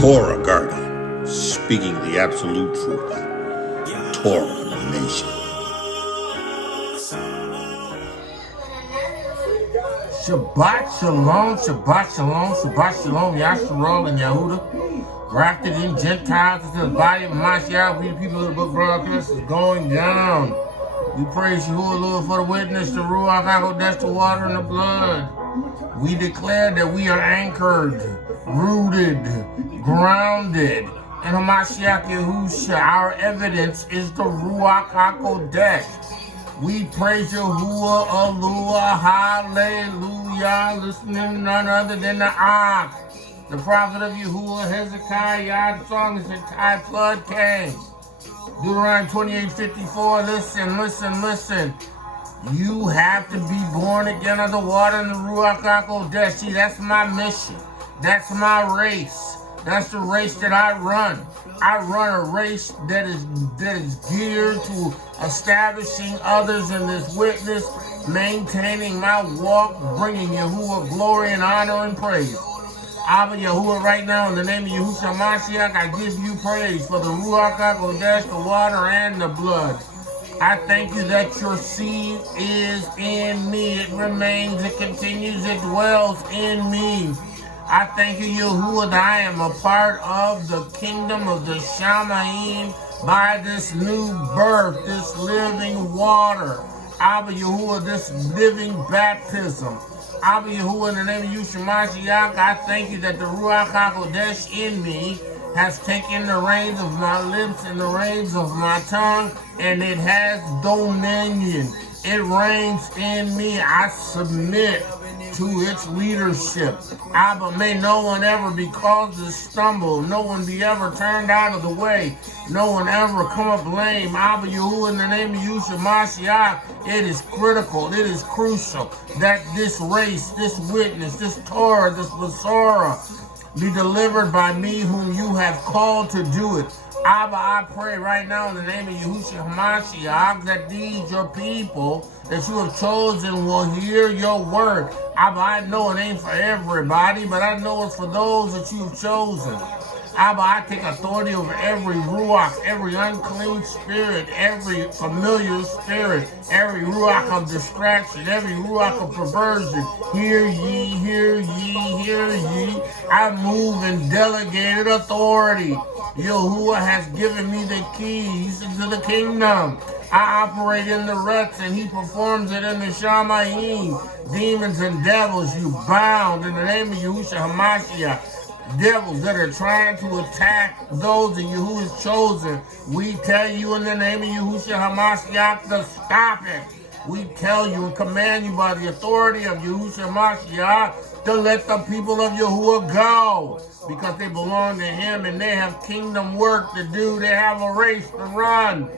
Torah guardian, speaking the absolute truth. Torah nation. Shabbat shalom, Shabbat shalom, Shabbat shalom, Yasharol and Yahudah. Grafted in Gentiles into the body of Mashiach. We the people of the book broadcast is going down. We praise Yahuah, Lord, for the witness, the Ruach HaKodesh, the water and the blood. We declare that we are anchored, rooted, grounded in Hamashiach Yahusha. Our evidence is the Ruach HaKodesh. We praise Yahuah, Aloha, hallelujah, listening to none other than the ox, the prophet of Yahuah, Hezekiah, the song is entire flood came. Deuteronomy 28:54, listen. You have to be born again of the water and the Ruach HaKodesh. See, that's my mission. That's my race. That's the race that I run. I run a race that is geared to establishing others in this witness, maintaining my walk, bringing Yahuah glory and honor and praise. Abba Yahuah, right now, in the name of Yahusha Ha'Mashiach, I give you praise for the Ruach HaKodesh, the water, and the blood. I thank you that your seed is in me. It remains, it continues, it dwells in me. I thank you, Yahuah, that I am a part of the kingdom of the Shamayim by this new birth, this living water. Abba Yahuah, this living baptism. Abba Yahuah, in the name of Yahusha Ha'Mashiach, I thank you that the Ruach HaKodesh in me has taken the reins of my lips and the reins of my tongue, and it has dominion. It reigns in me. I submit to its leadership. Abba, may no one ever be caused to stumble. No one be ever turned out of the way. No one ever come up lame. Abba Yahuah, in the name of Yahusha Ha'Mashiach, it is critical, it is crucial that this race, this witness, this Torah, this Besorah be delivered by me whom you have called to do it. Abba, I pray right now in the name of Yahusha Ha'Mashiach that these, your people, that you have chosen will hear your word. Abba, I know it ain't for everybody, but I know it's for those that you have chosen. Abba, I take authority over every ruach, every unclean spirit, every familiar spirit, every ruach of distraction, every ruach of perversion. Hear ye, hear ye, hear ye. I move in delegated authority. Yahuah has given me the keys to the kingdom. I operate in the ruts and he performs it in the Shamayim. Demons and devils, you bound in the name of Yahusha Ha'Mashiach. Devils that are trying to attack those that Yahuah has chosen, we tell you in the name of Yahusha Ha'Mashiach to stop it. We tell you and command you by the authority of Yahusha Ha'Mashiach to let the people of Yahuah go, because they belong to him and they have kingdom work to do. They have a race to run.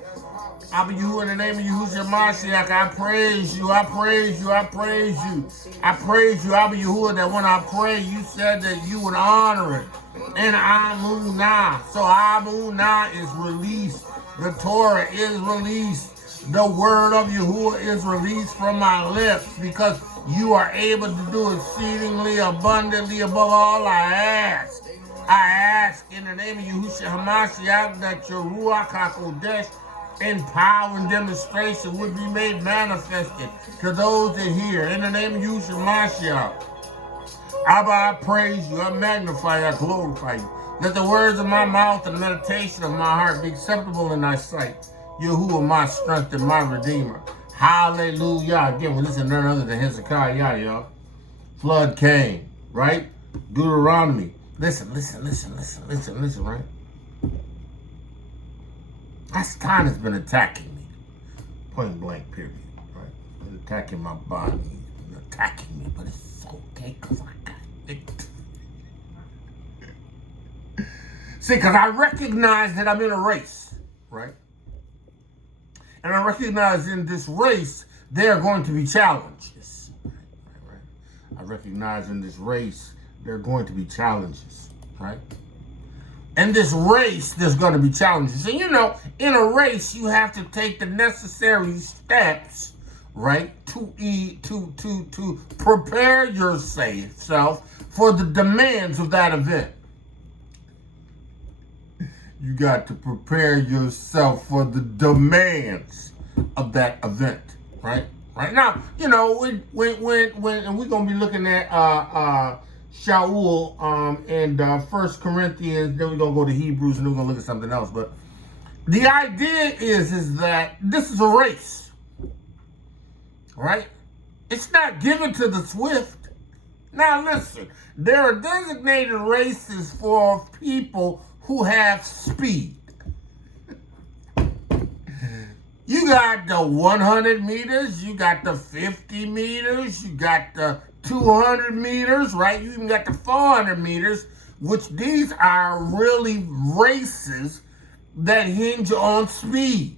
Abba Yahuah, in the name of Yahusha Ha'Mashiach, I praise you, I praise you, I praise you. I praise you, Abba Yahuah, that when I pray, you said that you would honor it. And Amunah. So Amunah is released. The Torah is released. The word of Yahuah is released from my lips, because you are able to do exceedingly abundantly above all I ask. I ask in the name of Yahusha Ha'Mashiach that your Ruach HaKodesh in power and demonstration would be made manifested to those that hear. In the name of Yahusha Ha'Mashiach, Abba, I praise you, I magnify you, I glorify you. Let the words of my mouth and the meditation of my heart be acceptable in thy sight. Yahuah, my strength and my redeemer. Hallelujah. Again, we listen to none other than Hezekiah, y'all. Flood came, right? Deuteronomy. Listen, right? Satan has been attacking me. Point blank, period. Right? He's been attacking my body. He's been attacking me, but it's okay because I got it. See, because I recognize that I'm in a race, right? And I recognize in this race, there are going to be challenges. Right? I recognize in this race, there are going to be challenges, right? In this race, there's going to be challenges. And you know, in a race, you have to take the necessary steps, right? To prepare yourself for the demands of that event. You got to prepare yourself for the demands of that event, right? Right now, you know, when and we're gonna be looking at Shaul and 1 Corinthians, then we're gonna go to Hebrews, and then we're gonna look at something else. But the idea is that this is a race, right? It's not given to the swift. Now listen, there are designated races for people who have speed. You got the 100 meters, you got the 50 meters, you got the 200 meters, right? You even got the 400 meters, which these are really races that hinge on speed.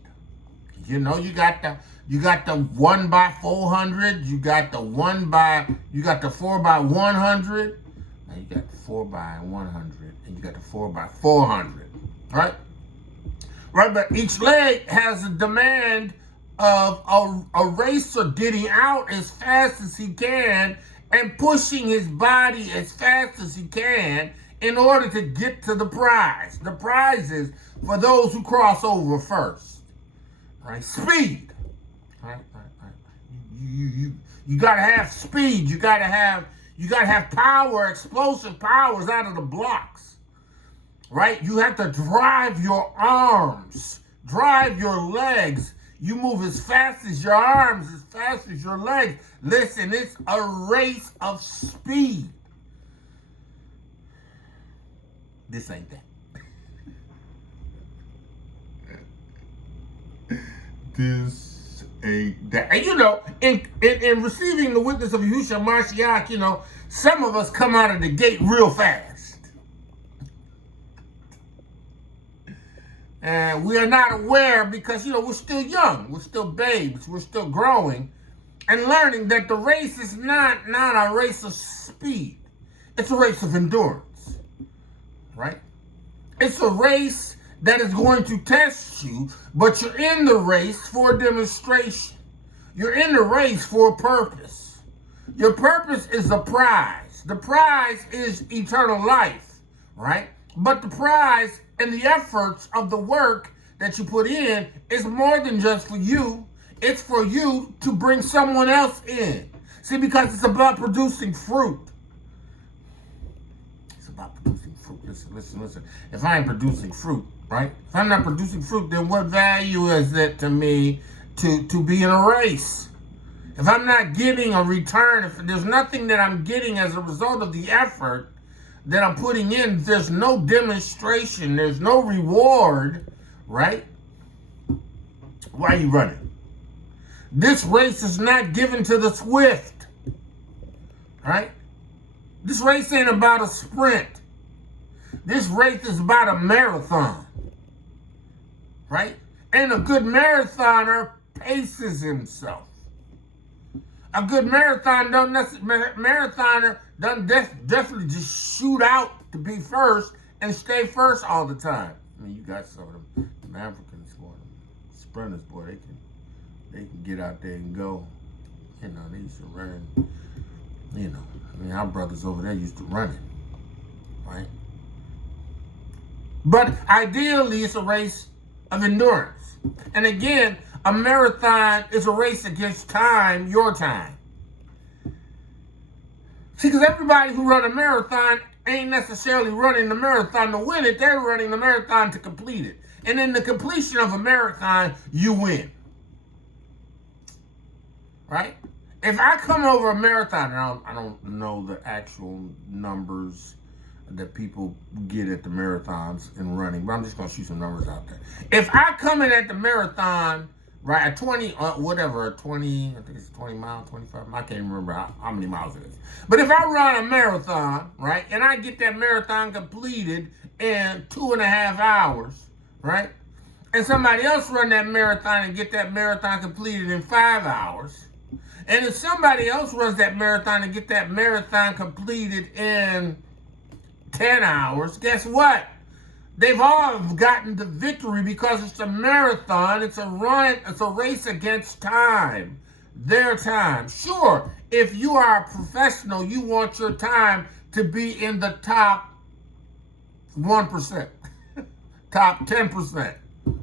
You know, you got the 1x400, you got the 4x100, now you got the 4x100, and you got the 4x400, right? Right, but each leg has a demand of a racer getting out as fast as he can and pushing his body as fast as he can in order to get to the prize. The prize is for those who cross over first, right? Speed, right. You gotta have speed. You gotta have power, explosive powers out of the blocks. Right? You have to drive your arms, drive your legs. You move as fast as your arms, as fast as your legs. Listen, it's a race of speed. This ain't that. This ain't that. And you know, in receiving the witness of Yahusha Ha'Mashiach, you know, some of us come out of the gate real fast. And we are not aware because, you know, we're still young. We're still babes. We're still growing and learning that the race is not a race of speed. It's a race of endurance, right? It's a race that is going to test you, but you're in the race for a demonstration. You're in the race for a purpose. Your purpose is a prize. The prize is eternal life, right? But the prize and the efforts of the work that you put in is more than just for you. It's for you to bring someone else in. See, because it's about producing fruit. It's about producing fruit. Listen. If I ain't producing fruit, right? If I'm not producing fruit, then what value is it to me to be in a race? If I'm not getting a return, if there's nothing that I'm getting as a result of the effort that I'm putting in, there's no demonstration, there's no reward, right? Why are you running? This race is not given to the swift, right? This race ain't about a sprint. This race is about a marathon, right? And a good marathoner paces himself. A good marathoner doesn't definitely just shoot out to be first and stay first all the time. I mean, you got some of them Africans, boy, them sprinters, boy, they can get out there and go. You know, they used to run. You know, I mean, our brothers over there used to run it, right? But ideally, it's a race of endurance. And again, a marathon is a race against time, your time. See, because everybody who run a marathon ain't necessarily running the marathon to win it. They're running the marathon to complete it. And in the completion of a marathon, you win. Right? If I come over a marathon, and I don't know the actual numbers that people get at the marathons in running, but I'm just going to shoot some numbers out there. If I come in at the marathon, right, at 20, I think it's 20 miles, 25 miles, I can't remember how many miles it is. But if I run a marathon, right, and I get that marathon completed in 2.5 hours, right, and somebody else run that marathon and get that marathon completed in 5 hours, and if somebody else runs that marathon and get that marathon completed in 10 hours, guess what? They've all gotten the victory because it's a marathon, it's a run, it's a race against time. their time. Sure, if you are a professional, you want your time to be in the top 1%, top 10%,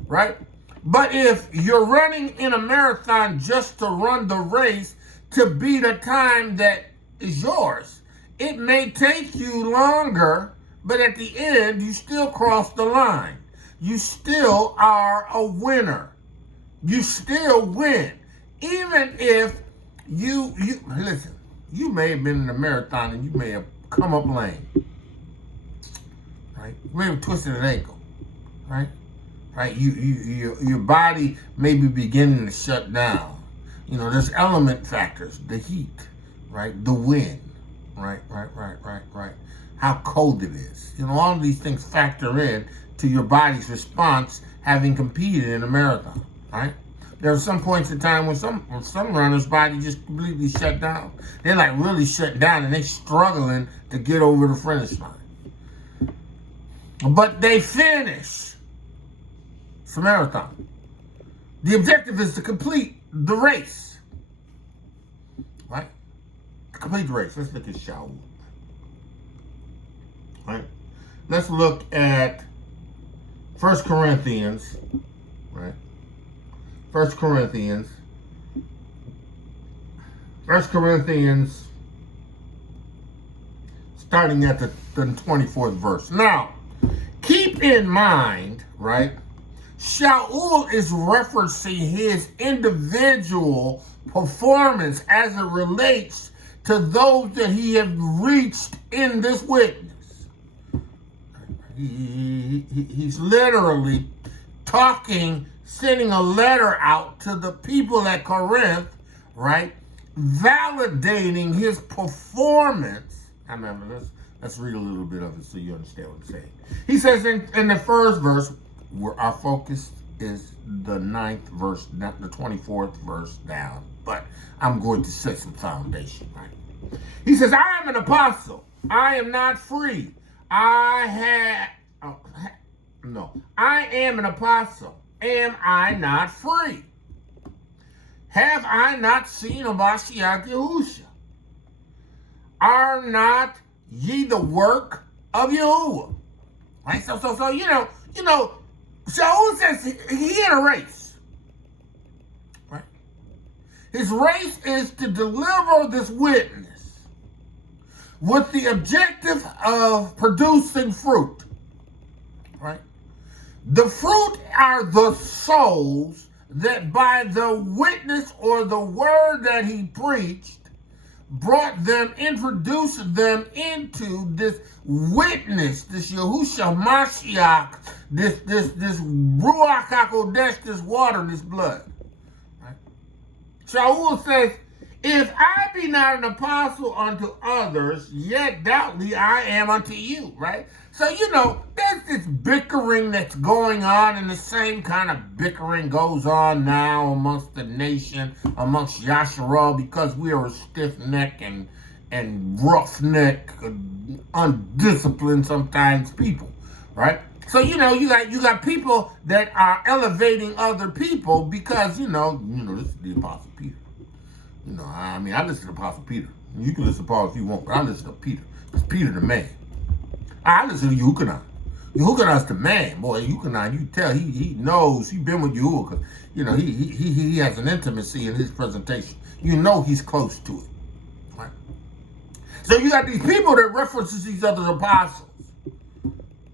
right? But if you're running in a marathon just to run the race to beat a time that is yours, it may take you longer, but at the end, you still cross the line. You still are a winner. You still win. Even if you listen, you may have been in a marathon and you may have come up lame, right? You may have twisted an ankle, right? Right? Your body may be beginning to shut down. You know, there's element factors, the heat, right? The wind, right? How cold it is. You know, all of these things factor in to your body's response having competed in a marathon, right? There are some points in time when some runners' body just completely shut down. They're like really shut down and they're struggling to get over the finish line. But they finish. It's a marathon. The objective is to complete the race, right? To complete the race. Let's look at Shaul. Right? Let's look at 1 Corinthians, right? 1 Corinthians, starting at the 24th verse. Now, keep in mind, right, Shaul is referencing his individual performance as it relates to those that he had reached in this witness. He's literally sending a letter out to the people at Corinth, right? Validating his performance. I remember, let's read a little bit of it so you understand what I'm saying. He says in the first verse, where our focus is the 9th verse, not the 24th verse down, but I'm going to set some foundation, right? He says, I am an apostle. I am not free. I am an apostle. Am I not free? Have I not seen a Mashiach Yahusha? Are not ye the work of Yahuah? Right? So you know, Shaul says he in a race. Right? His race is to deliver this witness with the objective of producing fruit. Right? The fruit are the souls that by the witness or the word that he preached introduced them into this witness, this Yahusha Ha'Mashiach, this Ruach HaKodesh, this water, this blood. Right? Shaul says, if I be not an apostle unto others, yet doubtless I am unto you, right? So, you know, there's this bickering that's going on, and the same kind of bickering goes on now amongst the nation, amongst Yasharah, because we are a stiff-necked and rough-neck, undisciplined sometimes people, right? So, you know, you got people that are elevating other people because, you know, this is the Apostle Peter. You know, I mean, I listen to Apostle Peter. You can listen to Paul if you want, but I listen to Peter. It's Peter the man. I listen to Yahuah. Yahuah's the man, boy. Yahuah, you tell he knows, he been with Yahuah, because, you know, he has an intimacy in his presentation. You know he's close to it. Right? So you got these people that references these other apostles.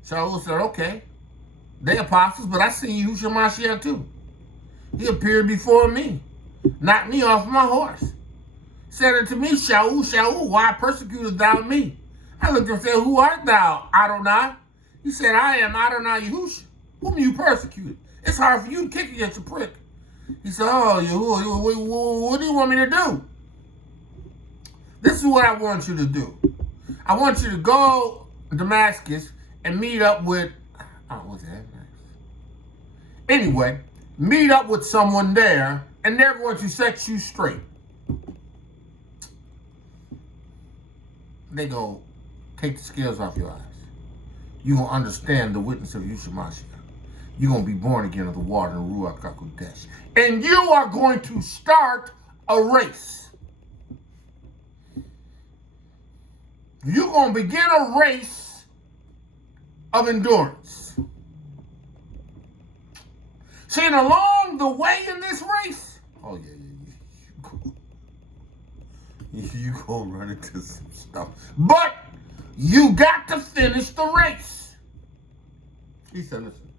Shaul said, okay, they apostles, but I seen Yahusha Ha'Mashiach too. He appeared before me. Knocked me off my horse. Said unto me, Shaul, why persecutest thou me? I looked and said, who art thou, Adonai? He said, I am Adonai Yahusha, whom you persecuted. It's hard for you to kick against a prick. He said, oh, Yahuah, what do you want me to do? This is what I want you to do. I want you to go to Damascus and meet up with, what's that? Anyway, meet up with someone there, and they're going to set you straight. They go take the scales off your eyes. You're going to understand the witness of Yahusha Ha'Mashiach. You're going to be born again of the water and Ruach HaKodesh. And you are going to start a race. You're going to begin a race of endurance. See, and along the way in this race, oh yeah, you go run into some stuff. But you got to finish the race. He said, listen,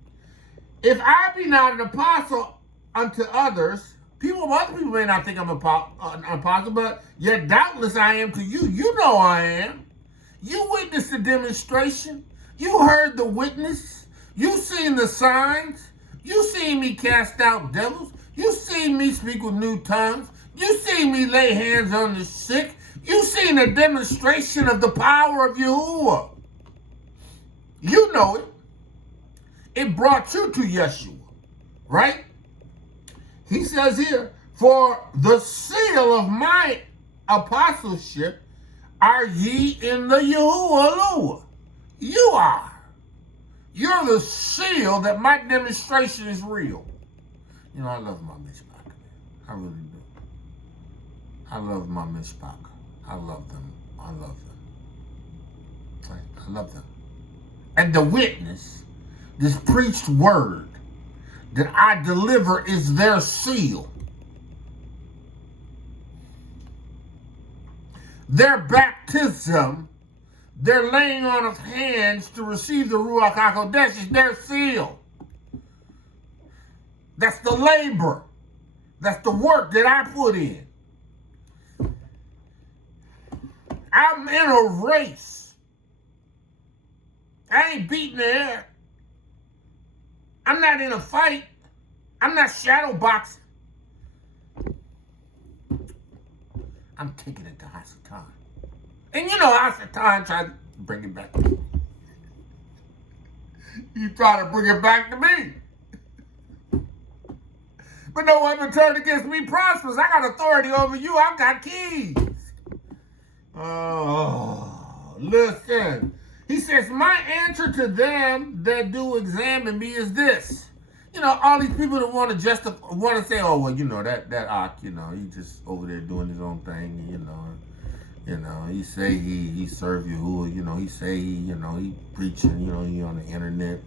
if I be not an apostle unto others, other people may not think I'm an apostle, but yet doubtless I am to you. You know I am. You witnessed the demonstration. You heard the witness. You seen the signs. You seen me cast out devils. You seen me speak with new tongues. You seen me lay hands on the sick. You seen a demonstration of the power of Yahuah. You know it. It brought you to Yeshua, right? He says here, for the seal of my apostleship are ye in the Yahuah. You are. You're the seal that my demonstration is real. You know, I love my mishpach, man. I really do. I love my mishpach. I love them. I love them. Right? I love them. And the witness, this preached word that I deliver is their seal. Their baptism, their laying on of hands to receive the Ruach HaKodesh is their seal. That's the labor. That's the work that I put in. I'm in a race. I ain't beating the air. I'm not in a fight. I'm not shadow boxing. I'm taking it to Hasatan. And you know, Hasatan tried to bring it back to me. He tried to bring it back to me. But no weapon turned against me prospers. I got authority over you. I've got keys. Oh, listen. He says, my answer to them that do examine me is this. You know, all these people that want to say, oh, well, you know, that Ak, you know, he just over there doing his own thing, you know, he say he serve Yahuah, you know, he say he preaching, you know, he on the internet,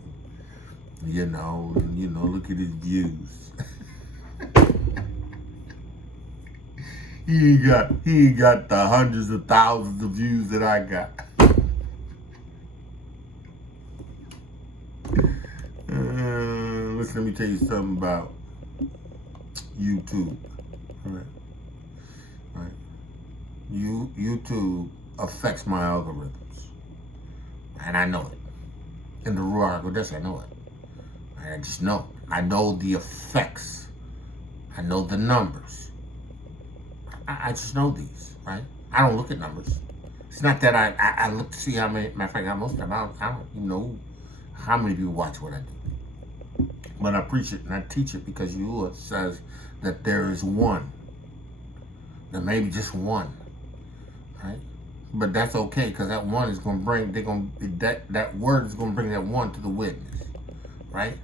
you know, look at his views. he ain't got the hundreds of thousands of views that I got. Listen, let me tell you something about YouTube. Right. YouTube affects my algorithms. And I know it. In the Ruach HaKodesh, I know it. I just know. I know the effects. I know the numbers. I just know these, right? I don't look at numbers. It's not that I look to see how many, matter of fact, most of the time, I don't even know how many people watch what I do. But I preach it and I teach it because Yahuah says that there is one. There may be just one, right? But that's okay because that one is going to bring, that word is going to bring that one to the witness, right?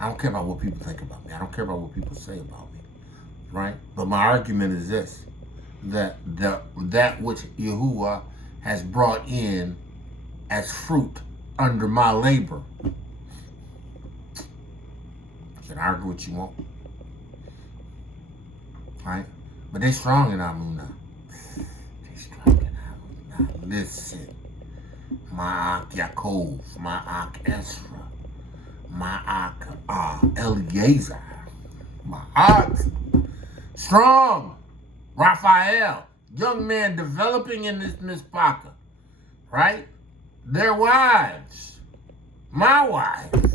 I don't care about what people think about me. I don't care about what people say about me, right? But my argument is this, that which Yahuah has brought in as fruit under my labor. You can argue what you want, right? But they strong in Amunah. They strong in Amunah. Listen, Ma'ak Yaakov, Ma'ak Ezra, Ma'ak Eliezer, Ma'ak strong, Raphael, young man developing in this mispaka, right? Their wives, my wives,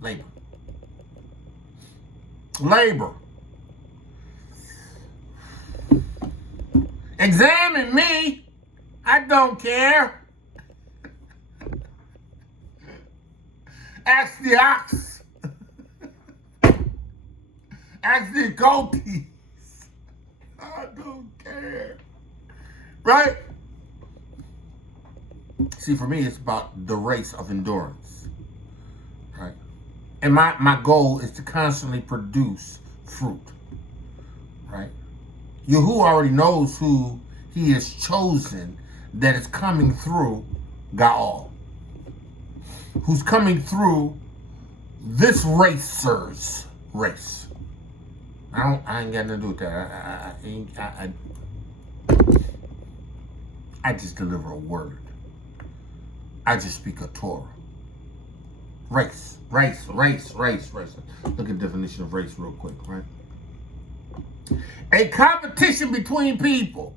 labor. Examine me. I don't care. Ask the ox. Ask the goatees. I don't care. Right? See, for me, it's about the race of endurance. Right? And my goal is to constantly produce fruit, right? Yahuah already knows who he has chosen that is coming through Gaal, who's coming through this racer's race. I ain't got nothing to do with that. I just deliver a word. I just speak a Torah. Race. Look at the definition of race real quick, right? A competition between people.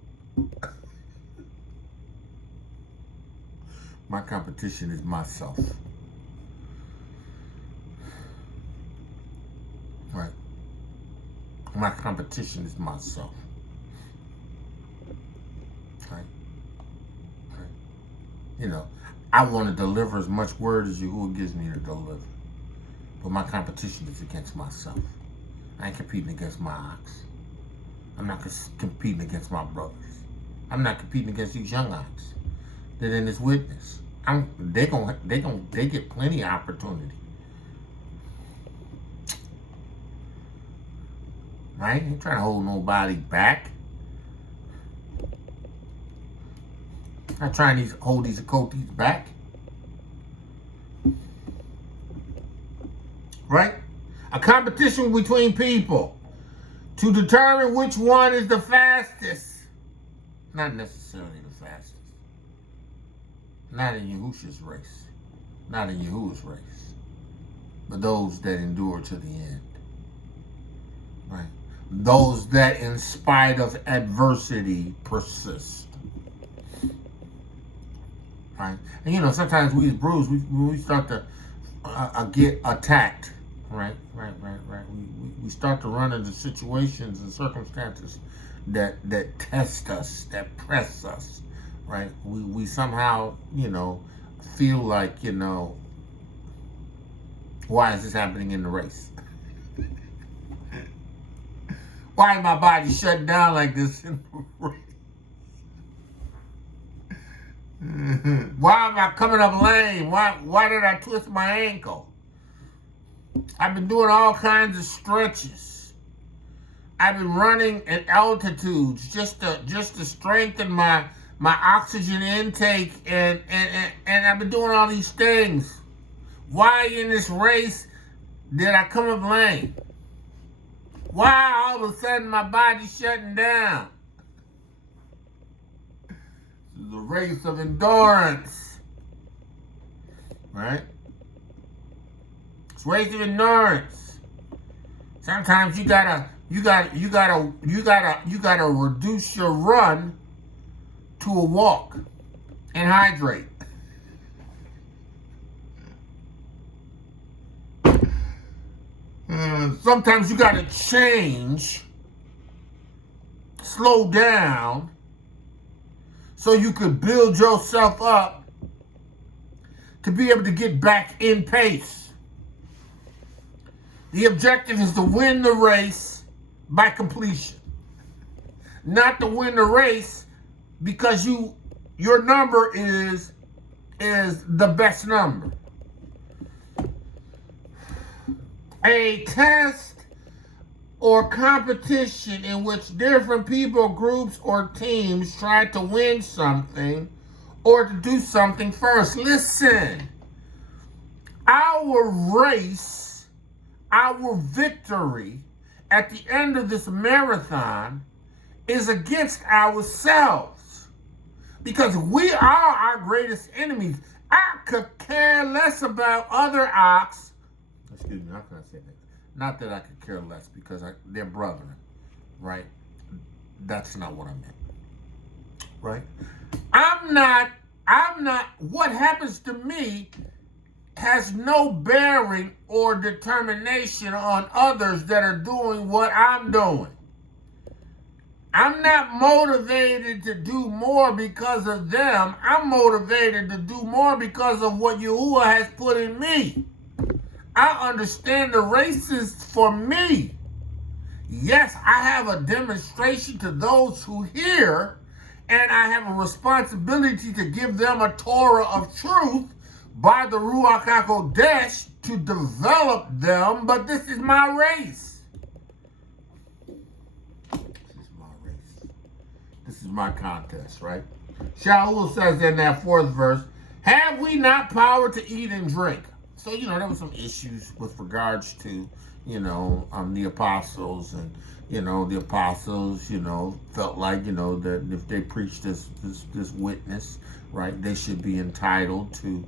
My competition is myself. Right? My competition is myself. Right? You know, I want to deliver as much word as Yahuah gives me to deliver. But my competition is against myself. I ain't competing against my ox. I'm not competing against my brothers. I'm not competing against these young ox that in this witness. They get plenty of opportunity. Right? Ain't trying to hold nobody back. Not trying to hold these Akotis back. Right? A competition between people to determine which one is the fastest. Not necessarily the fastest. Not in Yahusha's race. Not in Yahuwah's race. But those that endure to the end. Right? Those that in spite of adversity persist. Right? And you know, sometimes we as brutes, we start to get attacked. Right. We start to run into situations and circumstances that test us, that press us. Right? We somehow, you know, feel like, you know, why is this happening in the race? Why is my body shut down like this in the race? Why am I coming up lame? Why did I twist my ankle? I've been doing all kinds of stretches. I've been running at altitudes just to strengthen my oxygen intake, and I've been doing all these things. Why in this race did I come up lame? Why all of a sudden my body's shutting down? This is a race of endurance, right? It's a race of endurance. Sometimes you gotta reduce your run to a walk and hydrate. Sometimes you gotta change, slow down, so you could build yourself up to be able to get back in pace. The objective is to win the race by completion. Not to win the race because your number is the best number. A test or competition in which different people, groups, or teams try to win something or to do something first. Listen, our race, our victory at the end of this marathon is against ourselves, because we are our greatest enemies. I could care less about other ox. Excuse me, how can I say that? Not that I could care less, because they're brethren, right? That's not what I meant, right? I'm not, what happens to me has no bearing or determination on others that are doing what I'm doing. I'm not motivated to do more because of them. I'm motivated to do more because of what Yahuah has put in me. I understand the race is for me. Yes, I have a demonstration to those who hear, and I have a responsibility to give them a Torah of truth by the Ruach HaKodesh to develop them, but this is my race. my contest, right? Shaul says in that 4th verse, have we not power to eat and drink? So, there were some issues with regards to, the apostles, and, the apostles, felt like, that if they preached this witness, right, they should be entitled to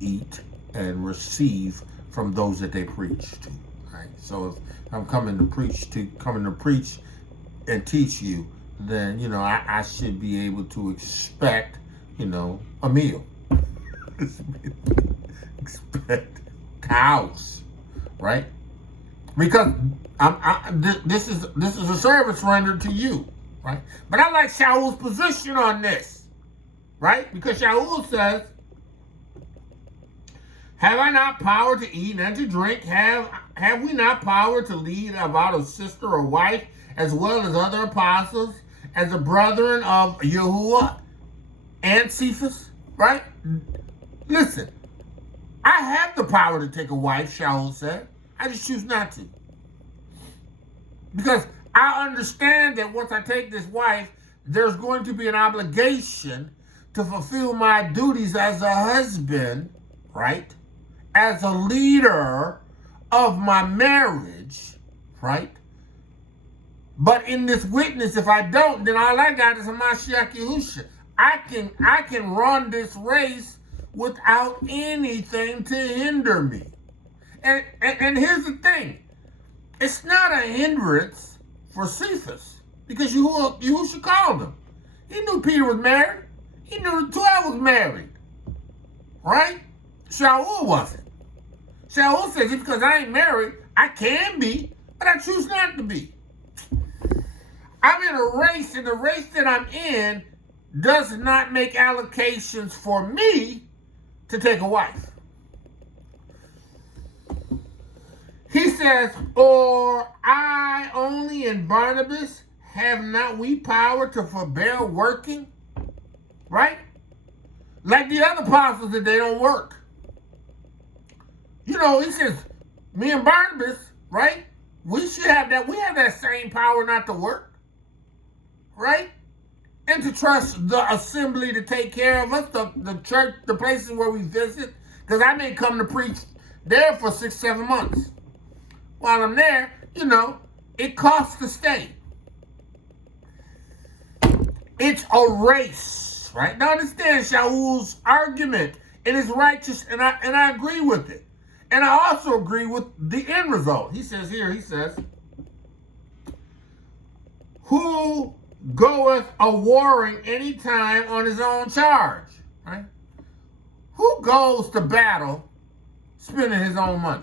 eat and receive from those that they preach to, right? So if I'm coming to preach and teach you, then, I should be able to expect, a meal. Expect cows, right? Because this is a service rendered to you, right? But I like Shaul's position on this, right? Because Shaul says, have I not power to eat and to drink? Have we not power to lead about a sister or wife, as well as other apostles, as the brethren of Yahuah and Cephas, right? Listen, I have the power to take a wife, Shaul said. I just choose not to. Because I understand that once I take this wife, there's going to be an obligation to fulfill my duties as a husband, right? As a leader of my marriage, right? But in this witness, if I don't, then all I got is a Mashiach Yahusha. I can run this race without anything to hinder me. And here's the thing. It's not a hindrance for Cephas, because Yahusha called him. He knew Peter was married. He knew the 12 was married. Right? Shaul wasn't. Shaul says, just because I ain't married, I can be, but I choose not to be. I'm in a race, and the race that I'm in does not make allocations for me to take a wife. He says, or I only and Bar-Naviy, have not we power to forbear working? Right? Like the other apostles that they don't work. He says, me and Bar-Naviy, right? We should have that. We have that same power not to work. Right? And to trust the assembly to take care of us, the church, the places where we visit. Because I may come to preach there for 6-7 months. While I'm there, it costs to stay. It's a race, right? Now understand Shaul's argument. It is righteous, and I agree with it. And I also agree with the end result. He says, who goeth a warring any time on his own charge, right? Who goes to battle spending his own money?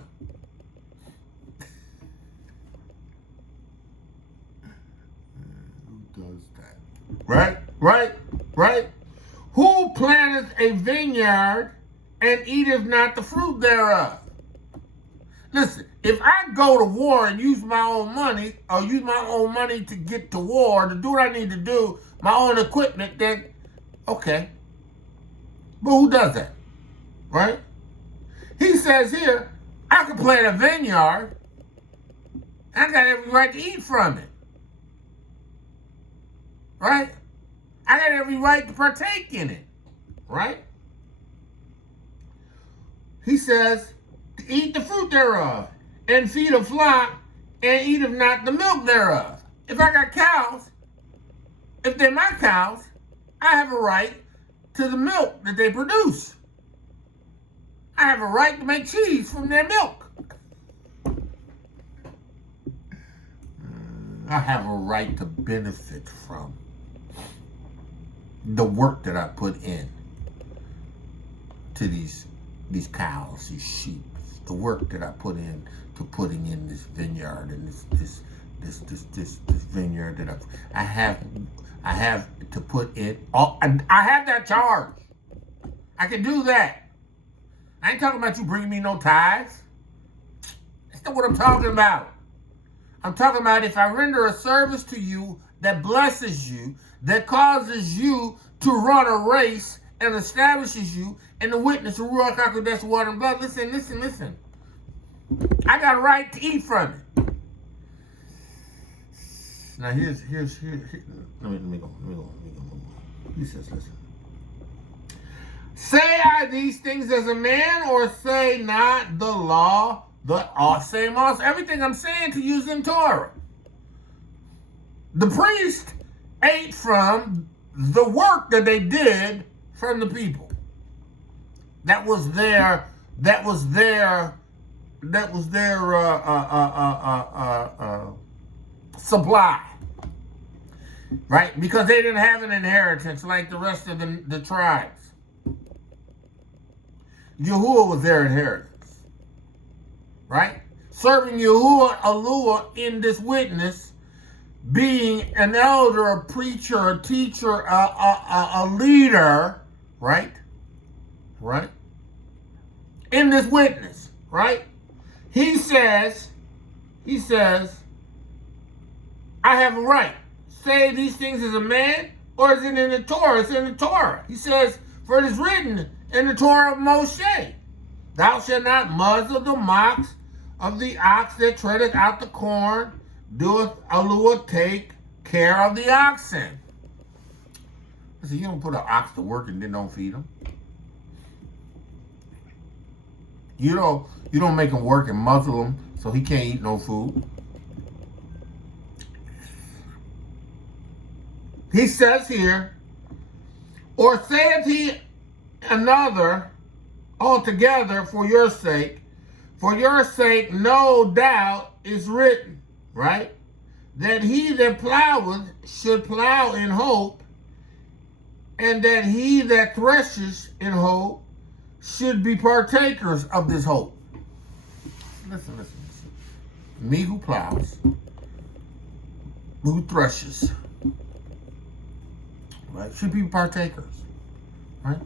Who does that? Right? Who planteth a vineyard and eateth not the fruit thereof? Listen, if I go to war and use my own money, or use my own money to get to war, to do what I need to do, my own equipment, then, okay. But who does that? Right? He says here, I can plant a vineyard. I got every right to eat from it. Right? I got every right to partake in it. Right? He says, to eat the fruit thereof, and feed a flock, and eateth not the milk thereof. If I got cows, if they're my cows, I have a right to the milk that they produce. I have a right to make cheese from their milk. I have a right to benefit from the work that I put in to these cows, these sheep, the work that I put in to putting in this vineyard and this vineyard that I have to put in. I have that charge. I can do that. I ain't talking about you bringing me no tithes. That's not what I'm talking about. I'm talking about if I render a service to you that blesses you, that causes you to run a race and establishes you in the witness of Ruach HaKodesh, water and blood. Listen. I got a right to eat from it. Now here's let me go. He says, listen. Say I these things as a man, or say not the law, the same also? Everything I'm saying to you is in Torah. The priest ate from the work that they did from the people. That was their supply, right? Because they didn't have an inheritance like the rest of the tribes. Yahuah was their inheritance, right? Serving Yahuah in this witness, being an elder, a preacher, a teacher, a leader, right? Right? In this witness, right? He says, I have a right. Say these things as a man, or is it in the Torah? It's in the Torah. He says, for it is written in the Torah of Mosheh, thou shalt not muzzle the mocks of the ox that treadeth out the corn, doeth Elohiym take care of the oxen. I said, you don't put an ox to work and then don't feed him. You don't make him work and muzzle him so he can't eat no food. He says here, or saith he another altogether for your sake no doubt is written, right? That he that ploweth should plow in hope, and that he that threshes in hope should be partakers of this hope. Listen. Me who plows, who threshes, right, should be partakers, right?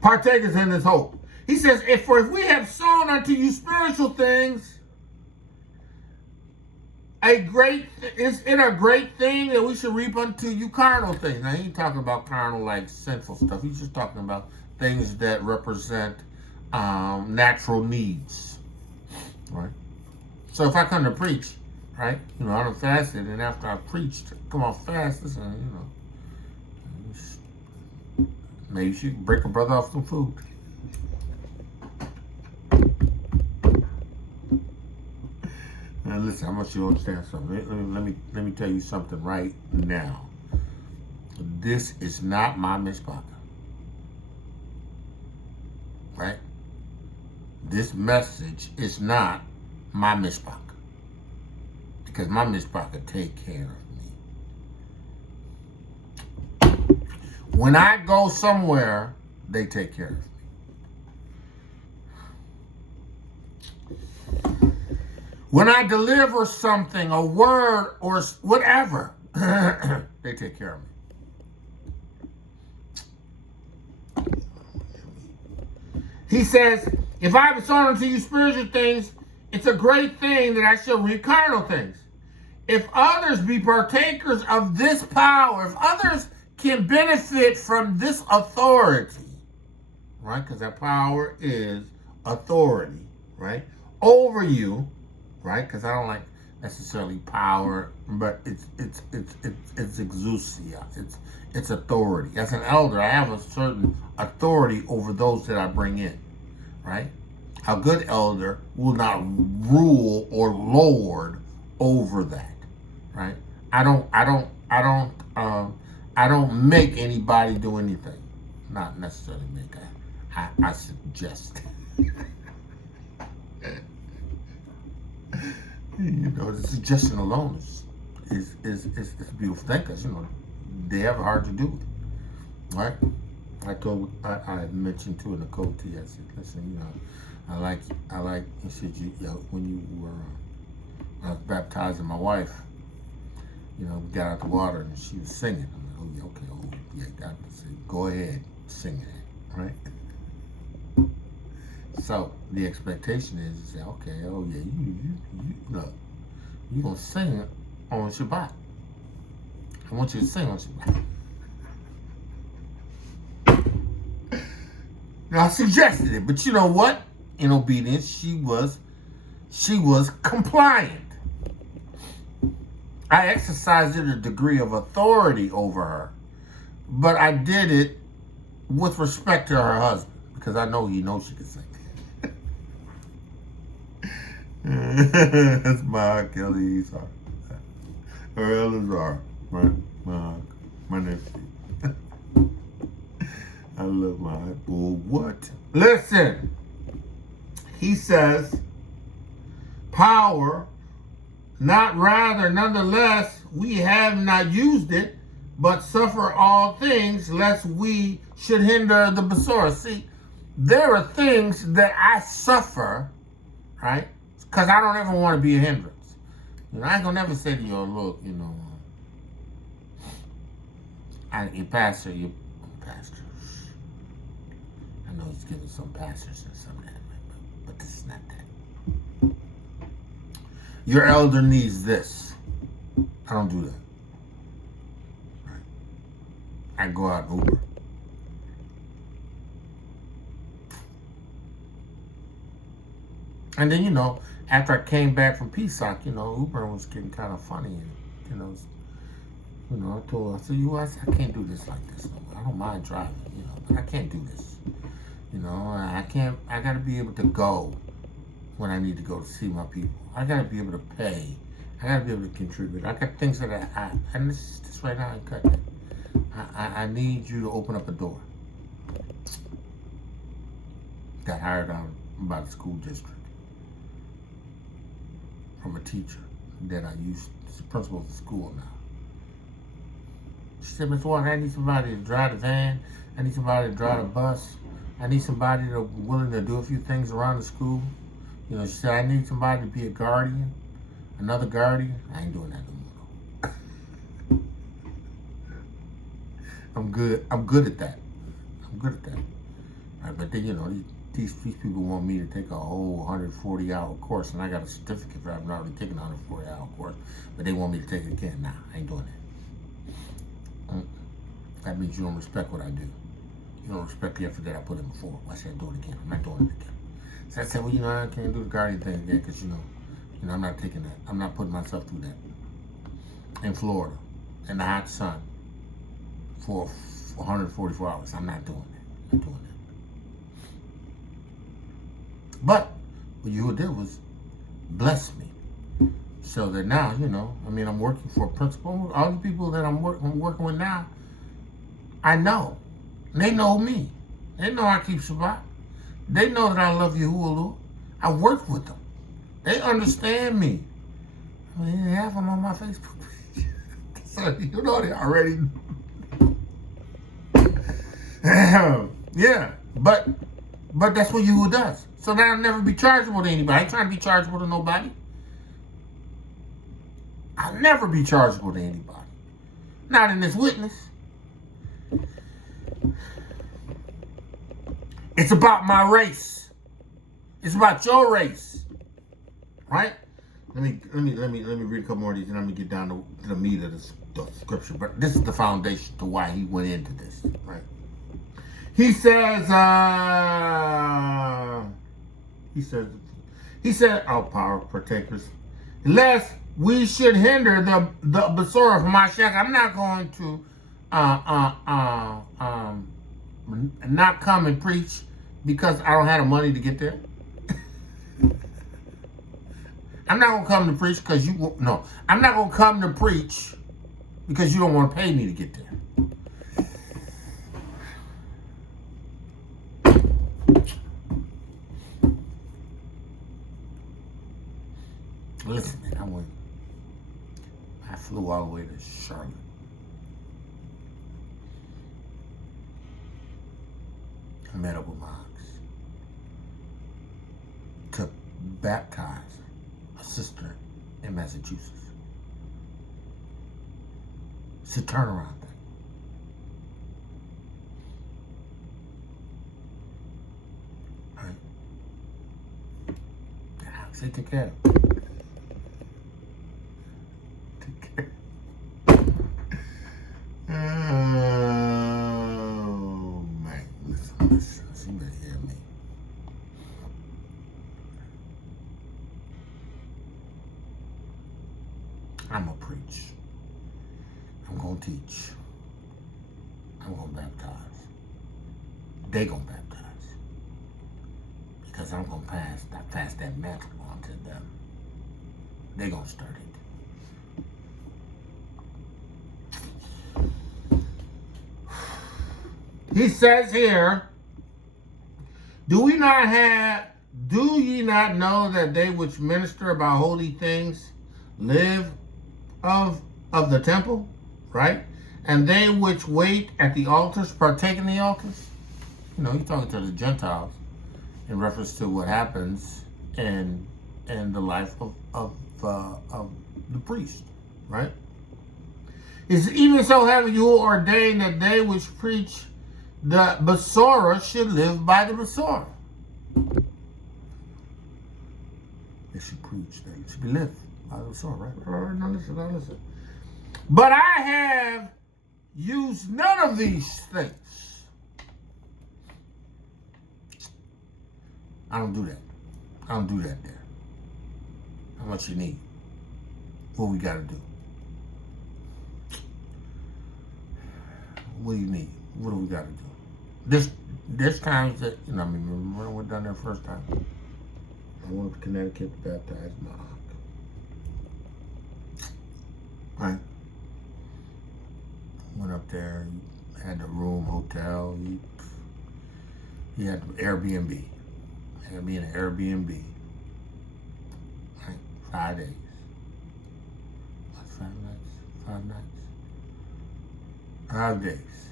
Partakers in this hope. He says, if we have sown unto you spiritual things, is it a great thing that we should reap unto you carnal things? Now, he ain't talking about carnal like sinful stuff. He's just talking about things that represent natural needs, right? So if I come to preach, right, I done fasted, and after I preached, come off fast, listen, maybe you can break a brother off some food. Now listen, I want you to understand something. Let me tell you something right now. This is not my mishpach, right? This message is not my mishpach, because my mishpach will take care of me. When I go somewhere, they take care of me. When I deliver something, a word or whatever, they take care of me. He says, if I have sown unto you spiritual things, it's a great thing that I shall reap carnal things. If others be partakers of this power, if others can benefit from this authority, right? Because that power is authority, right? Over you, right? Because I don't like necessarily power, but it's exousia, it's authority. As an elder, I have a certain authority over those that I bring in, right? A good elder will not rule or lord over that, right? I don't make anybody do anything. Not necessarily make. I suggest. The suggestion alone is a beautiful thing, because they have a heart to do it, right? I mentioned to Nicole-T, I said, listen, I like. He said, when you were I was baptizing my wife, we got out the water and she was singing. I'm like, God said, go ahead, sing it, right? So the expectation is, okay, you're gonna sing on Shabbat. I want you to sing on Shabbat. Now I suggested it, but you know what? In obedience, she was she was compliant. I exercised a degree of authority over her, but I did it with respect to her husband, because I know he knows she can sing. That's my Kelly Esau. Her elders are my nephew. I love my bull. What? Listen. He says, power, not rather, nonetheless, we have not used it, but suffer all things, lest we should hinder the Besorah. See, there are things that I suffer, right? Because I don't ever want to be a hindrance. You know, I ain't gonna never say to you, look, you know, you pastor. I know he's giving some pastors and some of that, but this is not that. Your elder needs this. I don't do that. Right? I go out and Uber. And then, you know, after I came back from PSOC, you know, Uber was getting kind of funny. And, I told her, I said, I can't do this like this no more. I don't mind driving, but I can't do this. I gotta be able to go when I need to go to see my people. I gotta be able to pay. I gotta be able to contribute. I got things that and this right now, I cut that. I need you to open up a door. Got hired out by the school district from a teacher that I used as the principal of the school now. She said, Mr. Walker, I need somebody to drive the van. I need somebody to drive the bus. I need somebody that's willing to do a few things around the school. She said, I need somebody to be a guardian, another guardian. I ain't doing that no more. I'm good at that. Right, but then, these people want me to take a whole 140-hour course, and I got a certificate for having already taken a 140-hour course, but they want me to take it again. Nah, I ain't doing that. That means you don't respect what I do. You don't respect the effort that I put in before. Why should I do it again? I'm not doing it again. So I said, well, I can't do the guardian thing again because, I'm not taking that. I'm not putting myself through that. In Florida, in the hot sun, for 144 hours. I'm not doing that. But what Yahuah did was bless me. So that now, I'm working for a principal. All the people that I'm working with now, I know. They know me. They know I keep Shabbat. They know that I love Yahuah. I work with them. They understand me. They have them on my Facebook page. So they already. Yeah, but that's what Yahuah does. So that I'll never be chargeable to anybody. I ain't trying to be chargeable to nobody. I'll never be chargeable to anybody. Not in this witness. It's about my race. It's about your race. Right? Let me read a couple more of these and let me get down to the meat of the scripture. But this is the foundation to why he went into this. Right? He says, our power partakers, lest we should hinder the Besorah of Mashiach. I'm not going to not come and preach because I don't have the money to get there. I'm not going to come to preach because I'm not going to come to preach because you don't want to pay me to get there. Listen, man, I flew all the way to Charlotte. I met up with my ox to baptize a sister in Massachusetts. It's a turnaround thing. All right. Say take care. going to teach. I'm going to baptize. They going to baptize. Because I'm going to pass that mantle on to them. They going to start it. He says here, do ye not know that they which minister about holy things live of the temple, right? And they which wait at the altars partake in the altars? You know, he's talking to the Gentiles in reference to what happens in the life of the priest, right? It's even so having you ordained that they which preach the Besorah should live by the Besorah. They should preach. They should be lived by the Besorah, right? Now listen. But I have used none of these things. I don't do that. I don't do that there. How much you need? What we got to do? What do you need? What do we got to do? This time, remember when we went down there first time? I went to Connecticut to baptize my aunt. Right? Went up there, had the room, hotel. He had Airbnb. Had me in an Airbnb. Right? 5 days. What, 5 nights? 5 nights? 5 days.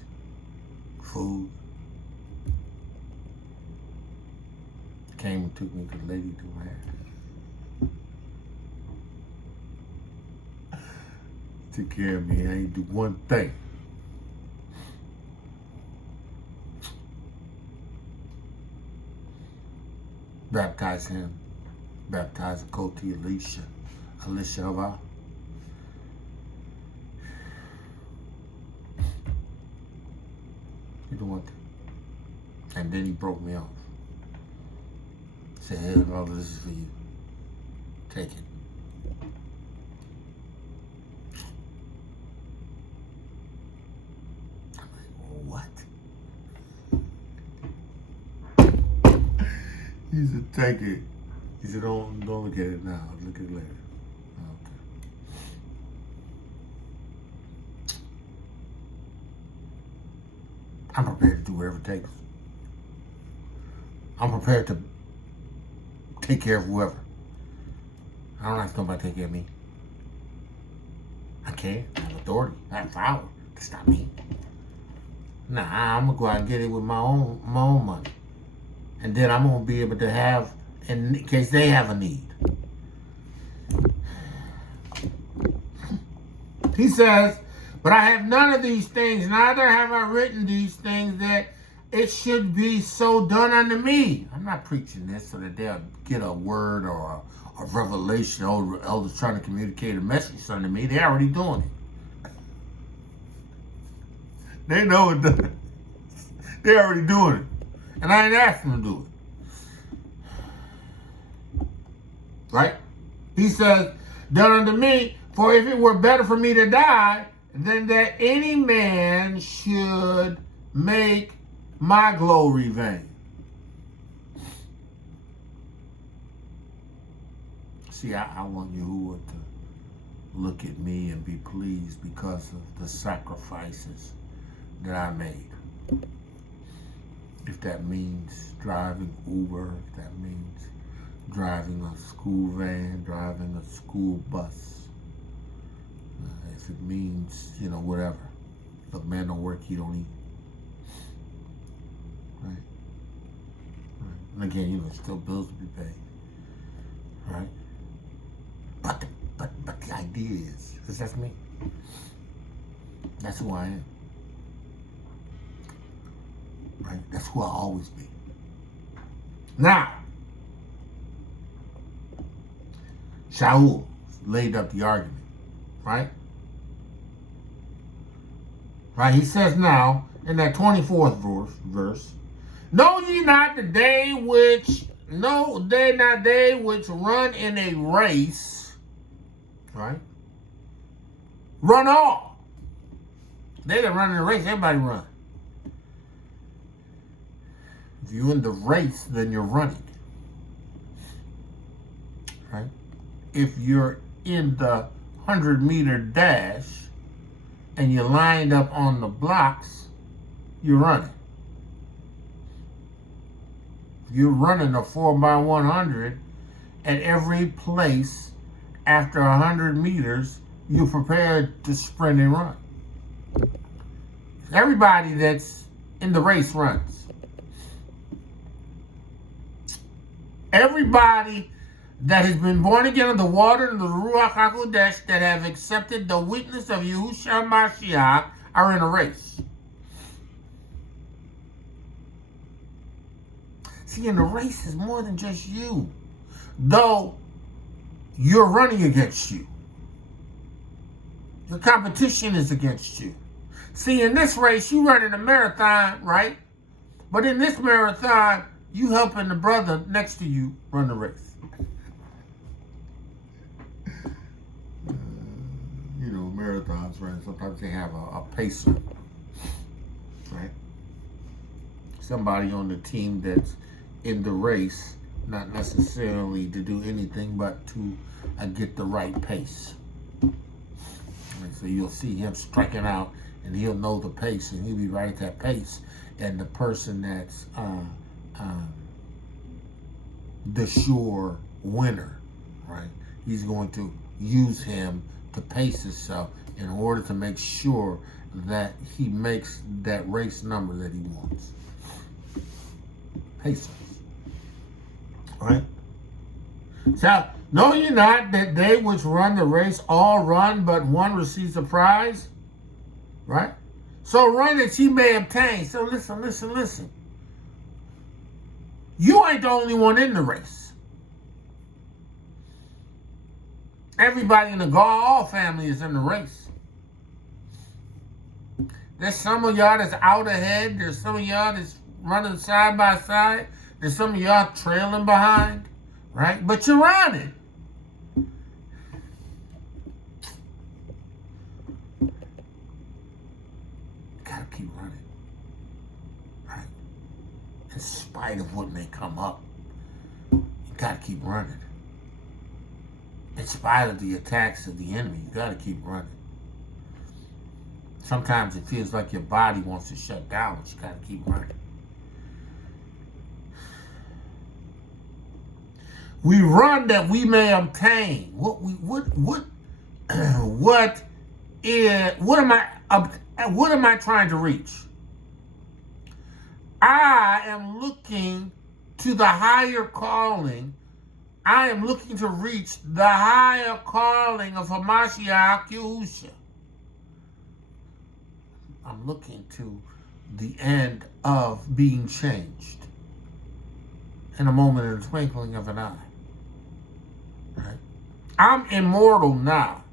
Food. Came and took me to the lady to my hair. Took care of me. I ain't do one thing. Baptize him. Baptize Koti Elisha. Elisha. He do one thing. And then he broke me off. Said, hey, all this is for you. Take it. I'm like, what? He said, take it. He said, don't look at it now. Look at it later. Okay. I'm prepared to do whatever it takes. I'm prepared to take care of whoever. I don't ask nobody to take care of me. I can't. I have authority. I have power. That's not me. Nah, I'm gonna go out and get it with my own money. And then I'm gonna be able to have, in case they have a need. He says, but I have none of these things, neither have I written these things that it should be so done unto me. I'm not preaching this so that they'll get a word or a revelation. Elders trying to communicate a message unto me. They're already doing it. They know it. They're already doing it. And I ain't asking them to do it. Right? He says, done unto me, for if it were better for me to die, than that any man should make my glory vain. See, I want Yahuah to look at me and be pleased because of the sacrifices that I made. If that means driving Uber, if that means driving a school van, driving a school bus, if it means, whatever. If a man don't work, he don't eat. Right? And again, still bills to be paid. Right? But the idea is, because that's me. That's who I am. Right? That's who I'll always be. Now, Shaul laid up the argument. Right? Right? He says now, in that 24th verse, know ye not the day which, which run in a race, right? Run all. They that run in the race, everybody run. If you're in the race, then you're running. Right? If you're in the 100-meter dash and you're lined up on the blocks, you're running. If you're running a 4x100 at every place after 100 meters, you're prepared to sprint and run. Everybody that's in the race runs. Everybody that has been born again of the water and the Ruach HaKodesh that have accepted the witness of Yahusha Ha'Mashiach are in a race. See, in the race is more than just you. Though you're running against you. The competition is against you. See, in this race, you running a marathon, right? But in this marathon, you helping the brother next to you run the race. You know, marathons, right? Sometimes they have a pacer, right? Somebody on the team that's in the race, not necessarily to do anything but to get the right pace. And so you'll see him striking out, and he'll know the pace, and he'll be right at that pace. And the person that's the sure winner, right? He's going to use him to pace himself in order to make sure that he makes that race number that he wants. Pacers. Right? So, know ye not that they which run the race all run, but one receives a prize? Right? So run that ye may obtain. So listen. You ain't the only one in the race. Everybody in the Gaul family is in the race. There's some of y'all that's out ahead. There's some of y'all that's running side by side. There's some of y'all trailing behind, right? But you're running. You gotta keep running, right? In spite of what may come up, you gotta keep running. In spite of the attacks of the enemy, you gotta keep running. Sometimes it feels like your body wants to shut down, but you gotta keep running. We run that we may obtain. What am I trying to reach? I am looking to the higher calling. I am looking to reach the higher calling of Hamashiach Yahusha. I'm looking to the end of being changed in a moment of the twinkling of an eye. Right? I'm immortal now.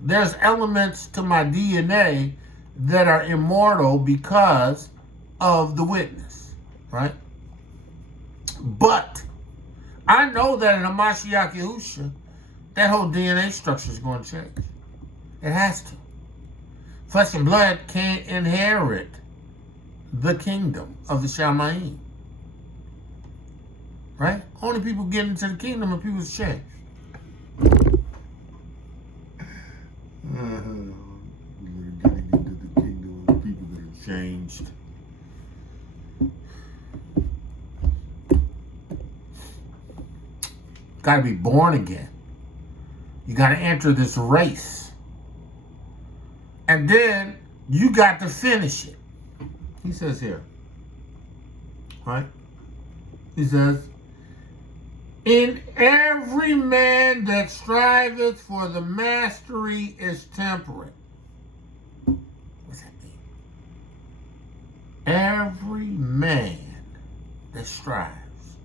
There's elements to my DNA that are immortal because of the witness, right? But I know that in Hamashiach Yahusha, that whole DNA structure is going to change. It has to. Flesh and blood can't inherit the kingdom of the Shamayim. Right? Only people get into the kingdom are people who's changed. Getting into the kingdom of people that are changed. Got to be born again. You got to enter this race. And then you got to finish it. He says here. Right? He says, in every man that striveth for the mastery is temperate. What's that mean? Every man that strives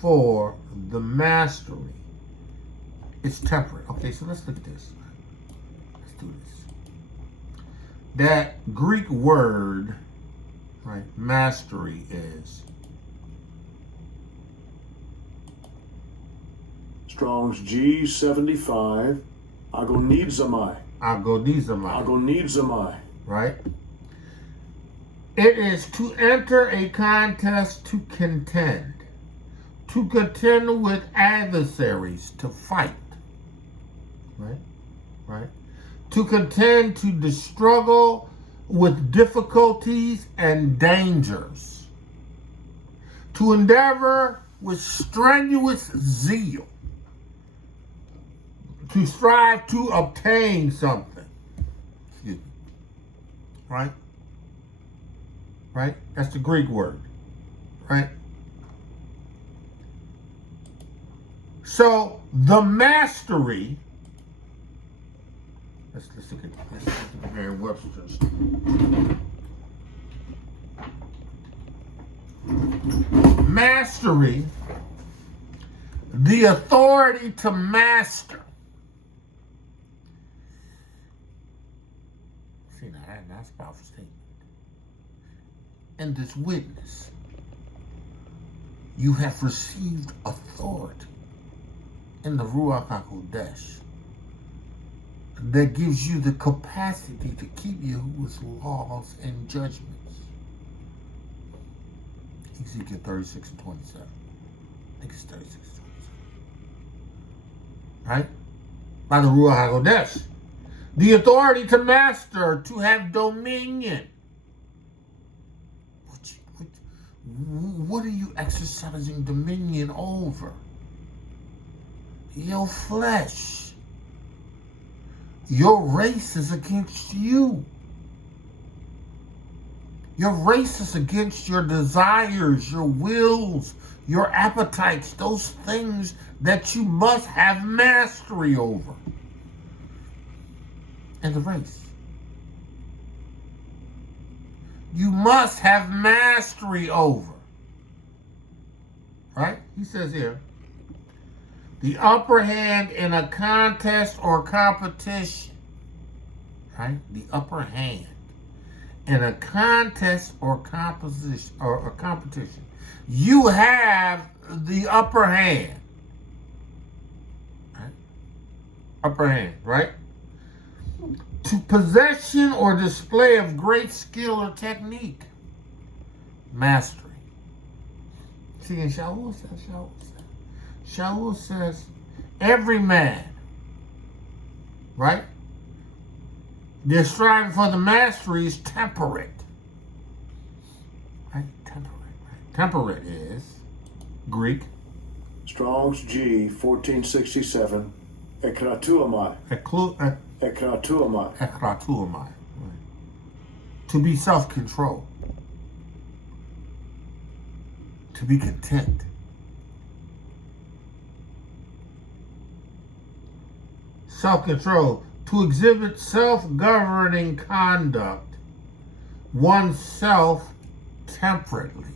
for the mastery is temperate. Okay, so let's look at this. Let's do this. That Greek word, right, mastery is Strong's G75, agonizomai. agonizomai. Right? It is to enter a contest to contend with adversaries, to fight. Right? Right? To contend, to struggle with difficulties and dangers. To endeavor with strenuous zeal. To strive to obtain something. Excuse me. Right? Right? That's the Greek word. Right? So, the mastery, let's look at Merriam-Webster's. Mastery, the authority to master. See, now that's a powerful statement. And this witness, you have received authority in the Ruach HaKodesh that gives you the capacity to keep Yahuah's laws and judgments. Ezekiel 36 and 27. I think it's 36 and 27. Right? By the Ruach HaKodesh. The authority to master, to have dominion. What are you exercising dominion over? Your flesh. Your race is against you. Your race is against your desires, your wills, your appetites, those things that you must have mastery over. And the race. You must have mastery over. Right? He says here, the upper hand in a contest or competition. Right? The upper hand in a contest or competition. You have the upper hand. Right? Upper hand, right? To possession or display of great skill or technique. Mastery. See, and Shaul says, every man, right? They're striving for the mastery is temperate. Right? Temperate. Right? Temperate is Greek. Strong's G 1467. Ekratuamai. Ekratuamai. Right. To be self-controlled. To be content. Self-control. To exhibit self-governing conduct, oneself temperately.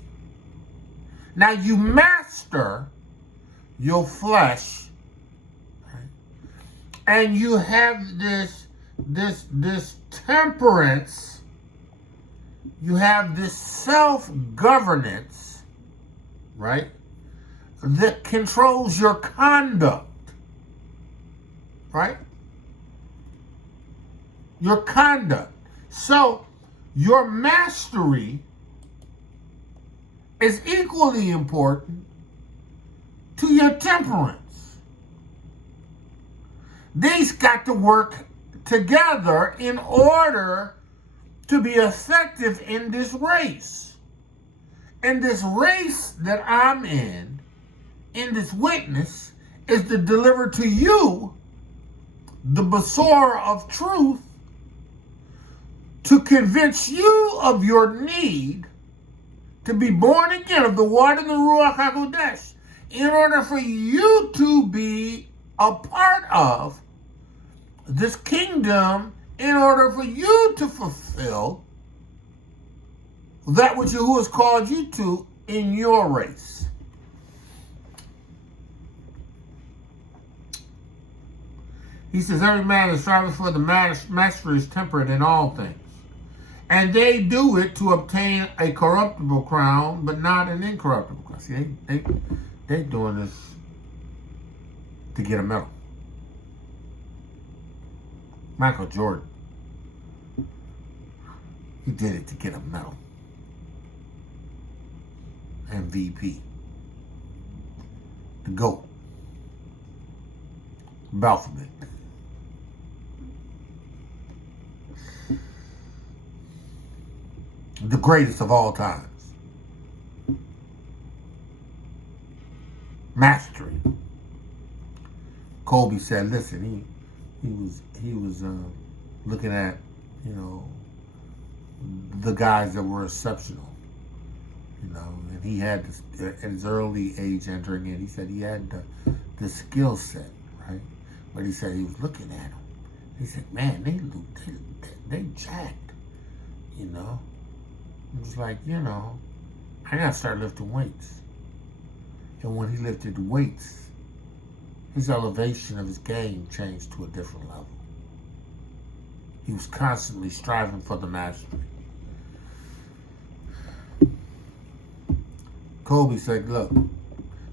Now you master your flesh, right? And you have this temperance, you have this self-governance, right? That controls your conduct, right? Your conduct. So, your mastery is equally important to your temperance. These got to work together in order to be effective in this race. And this race that I'm in this witness, is to deliver to you the Besorah of truth, to convince you of your need to be born again of the water and the Ruach HaKodesh, in order for you to be a part of this kingdom, in order for you to fulfill that which Yahuah has called you to in your race. He says, every man is striving for the mastery is temperate in all things. And they do it to obtain a corruptible crown, but not an incorruptible crown. See, they doing this to get a medal. Michael Jordan. He did it to get a medal. MVP. The GOAT. Baphomet. The greatest of all times. Mastery. Kobe said, listen, he was looking at, you know, the guys that were exceptional, you know, and he had this, at his early age entering in, he said he had the skill set, right? But he said he was looking at them. He said, man, they jacked, you know. It was like, you know, I gotta start lifting weights. And when he lifted weights, his elevation of his game changed to a different level. He was constantly striving for the mastery. Kobe said, look,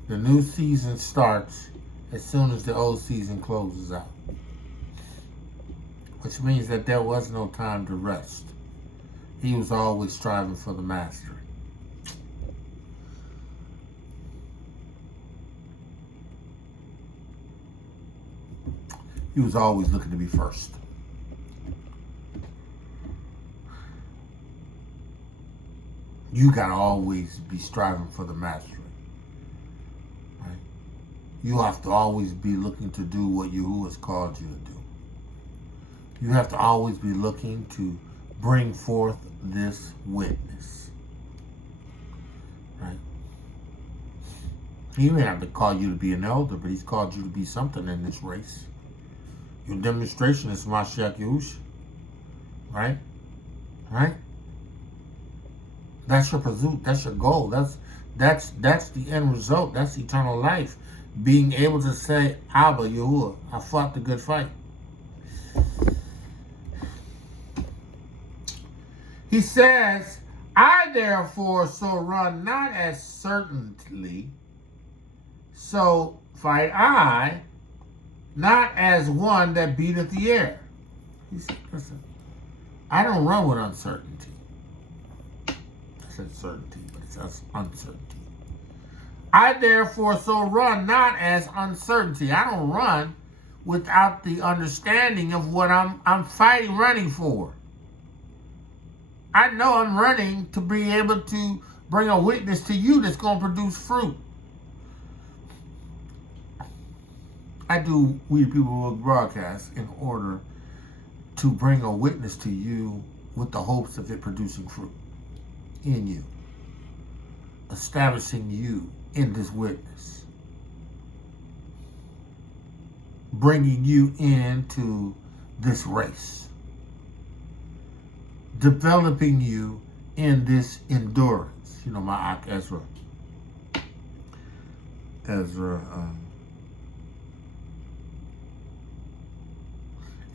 the new season starts as soon as the old season closes out. Which means that there was no time to rest. He was always striving for the mastery. He was always looking to be first. You gotta always be striving for the mastery. Right? You have to always be looking to do what Yahuah has called you to do. You have to always be looking to bring forth this witness. Right? He may not have called you to be an elder, but he's called you to be something in this race. Your demonstration is Mashiach Yahusha. Right? Right? That's your pursuit. That's your goal. That's the end result. That's eternal life. Being able to say, Abba, Yahuah, I fought the good fight. He says, I therefore so run not as certainly, so fight I, not as one that beateth the air. He said, listen, I don't run with uncertainty. I said certainty, but it's uncertainty. I therefore so run not as uncertainty. I don't run without the understanding of what I'm running for. I know I'm running to be able to bring a witness to you that's going to produce fruit. I do We the People Will broadcast in order to bring a witness to you with the hopes of it producing fruit in you, establishing you in this witness, bringing you into this race, developing you in this endurance. You know, my Ezra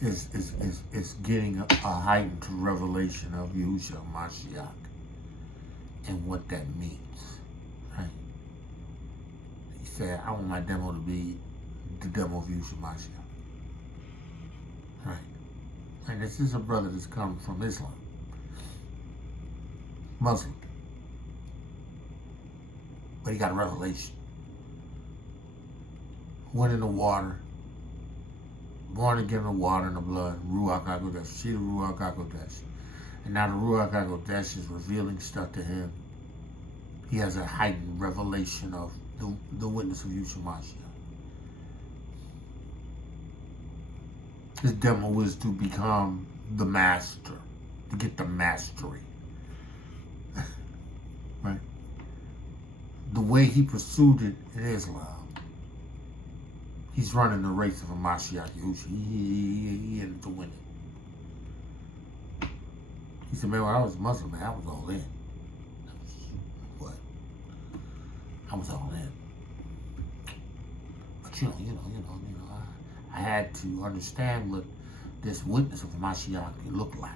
is getting a heightened revelation of Yahusha Ha'Mashiach and what that means, right? He said, I want my demo to be the demo of Yahusha Ha'Mashiach, right? And this is a brother that's come from Islam, Muslim, but he got a revelation. Went in the water, born again in the water and the blood, Ruach HaKodesh, see the Ruach HaKodesh. And now the Ruach HaKodesh is revealing stuff to him. He has a heightened revelation of the witness of Yahusha Ha'Mashiach. His demo is to become the master, to get the mastery. Right? The way he pursued it in Islam. He's running the race of a Mashiach Yahusha. He in it to win it. He said, man, when I was Muslim, man, I was all in. I was all in. But you know, I had to understand what this witness of Mashiach looked like.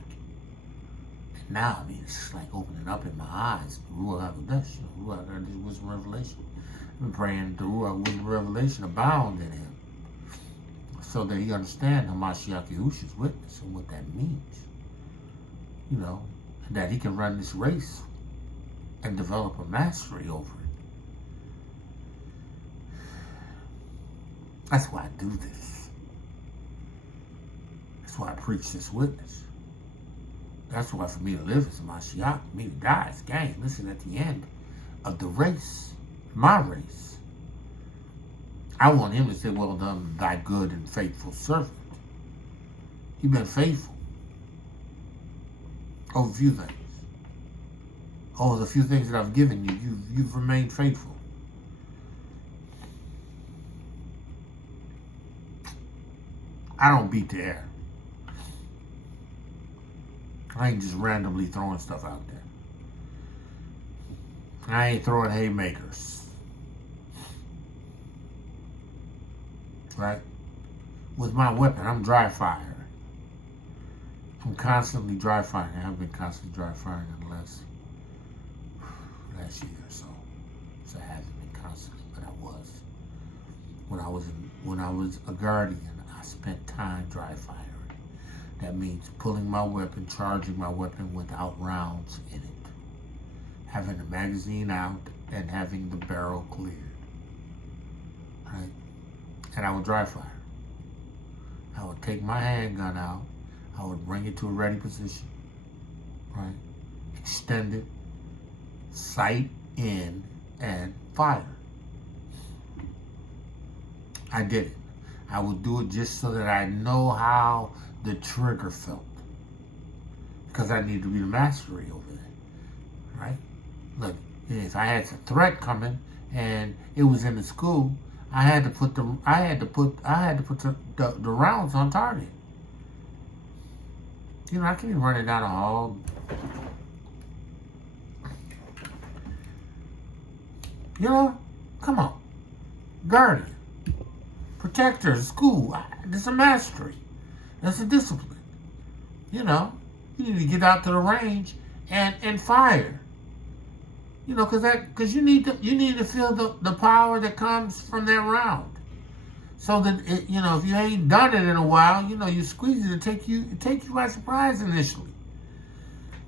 And now, I mean, it's just like opening up in my eyes. Ruach HaKodesh, Ruach HaKodesh was revelation. I've been praying the Ruach wisdom revelation abound in him. so that he understands Hamashiach Yahusha's witness and what that means. You know, that he can run this race and develop a mastery over it. That's why I do this. That's why I preach this witness. That's why for me to live is Mashiach, for me to die is gain. Listen, at the end of the race, my race, I want him to say, well done, thy good and faithful servant. You've been faithful over a few things. Over the few things that I've given you, you've remained faithful. I don't beat the air. I ain't just randomly throwing stuff out there. I ain't throwing haymakers. Right? With my weapon, I'm dry firing. I'm constantly dry firing. I have been constantly dry firing in the last year or so. So I haven't been constantly, but I was. When I was a guardian, I spent time dry firing. That means pulling my weapon, charging my weapon without rounds in it. Having the magazine out and having the barrel cleared. Right? And I would dry fire. I would take my handgun out. I would bring it to a ready position. Right? Extend it. Sight in and fire. I did it. I would do it just so that I know how the trigger felt. Because I need to be the mastery over there. Right? Look, if I had a threat coming and it was in the school, I had to put the rounds on target. You know, I can't be running down the hall. You know, come on. Guardian. Protector, school. That's a mastery. That's a discipline. You know, you need to get out to the range and fire. You know, because you need to feel the power that comes from that round. So that you know, if you ain't done it in a while, you know, you squeeze it, it take you by surprise initially.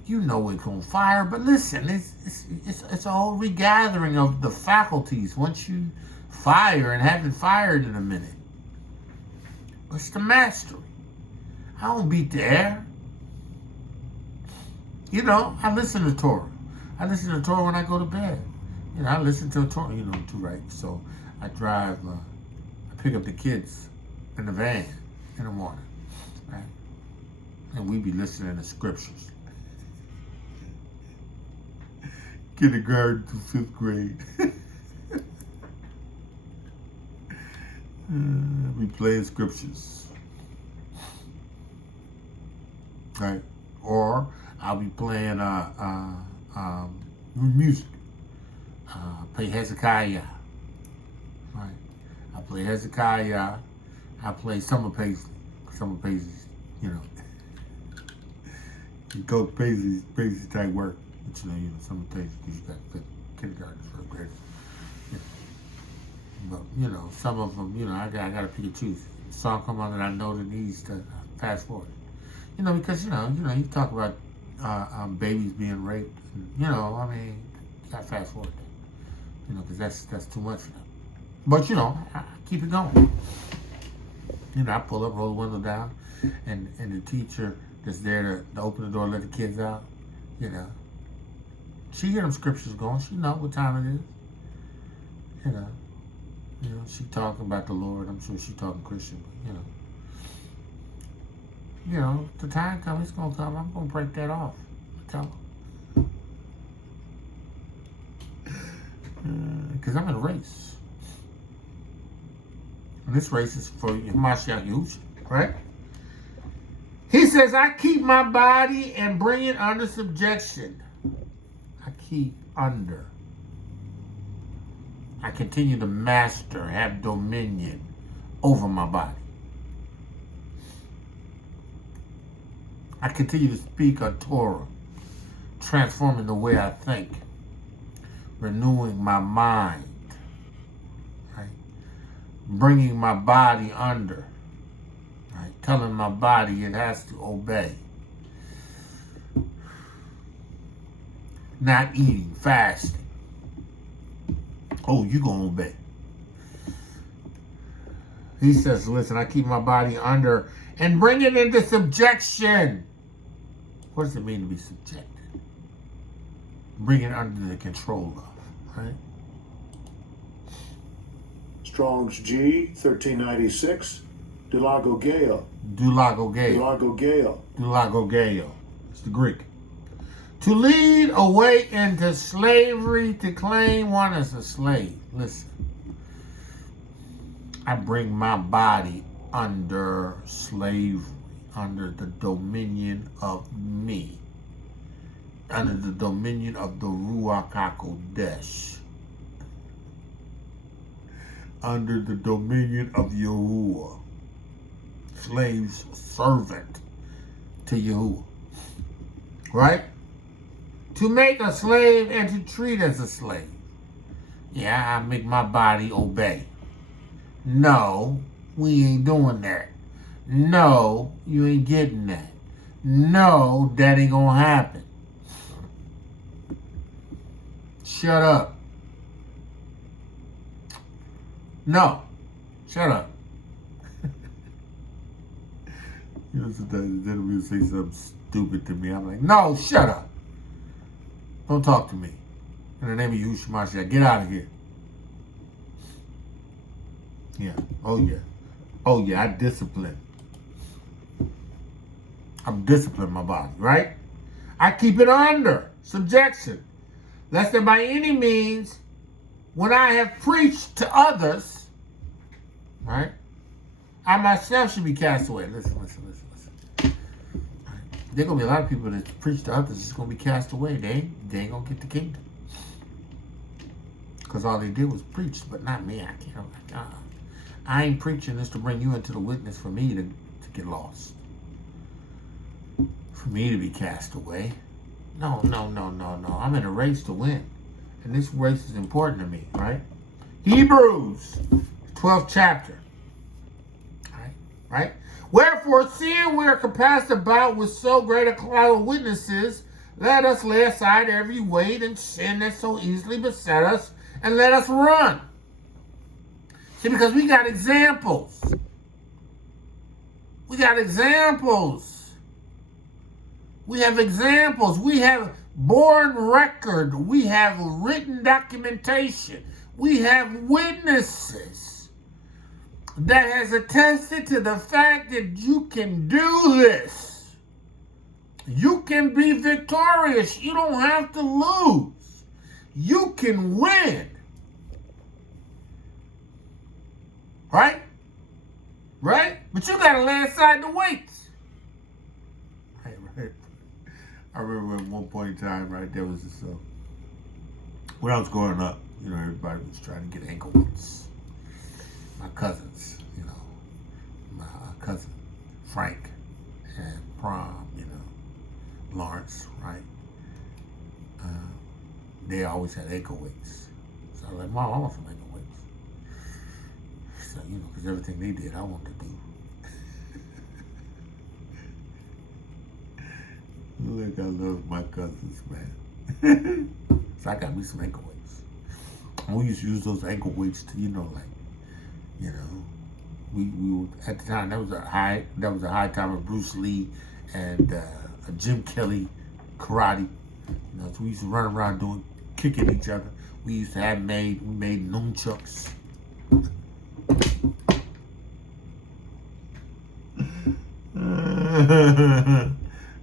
You know it's gonna fire, but listen, it's a whole regathering of the faculties once you fire and haven't fired in a minute. It's the mastery. I don't beat the air. You know, I listen to Torah. I listen to Torah when I go to bed. You know, I listen to Torah, you know, too, right? So I drive, I pick up the kids in the van in the morning, right? And we be listening to scriptures. Kindergarten to 5th grade. We playing scriptures. Right? Or I'll be playing music. Play Hezekiah. Right? I play Hezekiah. I play Summer Paisley. Summer Paisley's, you know. You go Paisley's type work. But you know, Summer Paisley, because you got kindergarten for graders. You know. But, you know, some of them, you know, I got to pick and choose. The song come on that I know that needs to fast forward. You know, because, you know, you talk about babies being raped. And, you know, I mean, you got to fast forward that. You know, because that's too much for them. But, you know, I keep it going. You know, I pull up, roll the window down, and the teacher that's there to open the door, let the kids out, you know. She hear them scriptures going. She know what time it is. You know, she talking about the Lord. I'm sure she talking Christian, but, you know, the time comes, it's going to come. I'm going to break that off. Tell her. Because I'm in a race. And this race is for Mashiach Yahusha, right? He says, I keep my body and bring it under subjection. I keep under. I continue to master, have dominion over my body. I continue to speak a Torah, transforming the way I think, renewing my mind, right? Bringing my body under Right? Telling my body it has to obey. Not eating, fasting. Oh, you gonna obey. He says, listen, I keep my body under and bring it into subjection. What does it mean to be subjected? Bring it under the control of, right? Strong's G, 1396. Dulagogeo. Dulagogeo. Dulagogeo. Dulagogeo. It's the Greek. To lead away into slavery, to claim one as a slave. Listen. I bring my body under slavery, under the dominion of me, under the dominion of the Ruach HaKodesh, under the dominion of Yahuah, slave's servant to Yahuah, right? To make a slave and to treat as a slave. Yeah, I make my body obey. No, we ain't doing that. No, you ain't getting that. No, that ain't gonna happen. Shut up. No, shut up. You know, sometimes the enemy will say something stupid to me. I'm like, no, shut up. Don't talk to me. In the name of Yahusha Ha'Mashiach, get out of here. Yeah. Oh, yeah. Oh, yeah. I discipline. I'm disciplining my body, right? I keep it under subjection, lest that by any means, when I have preached to others, right, I myself should be cast away. Listen. Right. There going to be a lot of people that preach to others that's going to be cast away. They ain't going to get the kingdom. Because all they did was preach, but not me. I can't. I ain't preaching this to bring you into the witness for me to get lost. For me to be cast away. No. I'm in a race to win. And this race is important to me, right? Hebrews, 12th chapter. Right? Wherefore, seeing we are compassed about with so great a cloud of witnesses, let us lay aside every weight and sin that so easily beset us, and let us run. See, because we got examples. We have examples. We have born record. We have written documentation. We have witnesses that has attested to the fact that you can do this. You can be victorious. You don't have to lose. You can win. Right? But you got to lay aside the weights. Right. I remember at one point in time, right, there was this, when I was growing up, you know, everybody was trying to get ankle weights. My cousins, you know, my cousin Frank and prom, you know, Lawrence, right? They always had ankle weights. So I was like, Mom, I want some ankle weights. So, you know, because everything they did, I wanted to do. Look, I love my cousins, man. So I got me some ankle weights. And we used to use those ankle weights to, you know, like, you know, we were, at the time, that was a high time of Bruce Lee and Jim Kelly karate. You know, so we used to run around kicking each other. We used to we made nunchucks.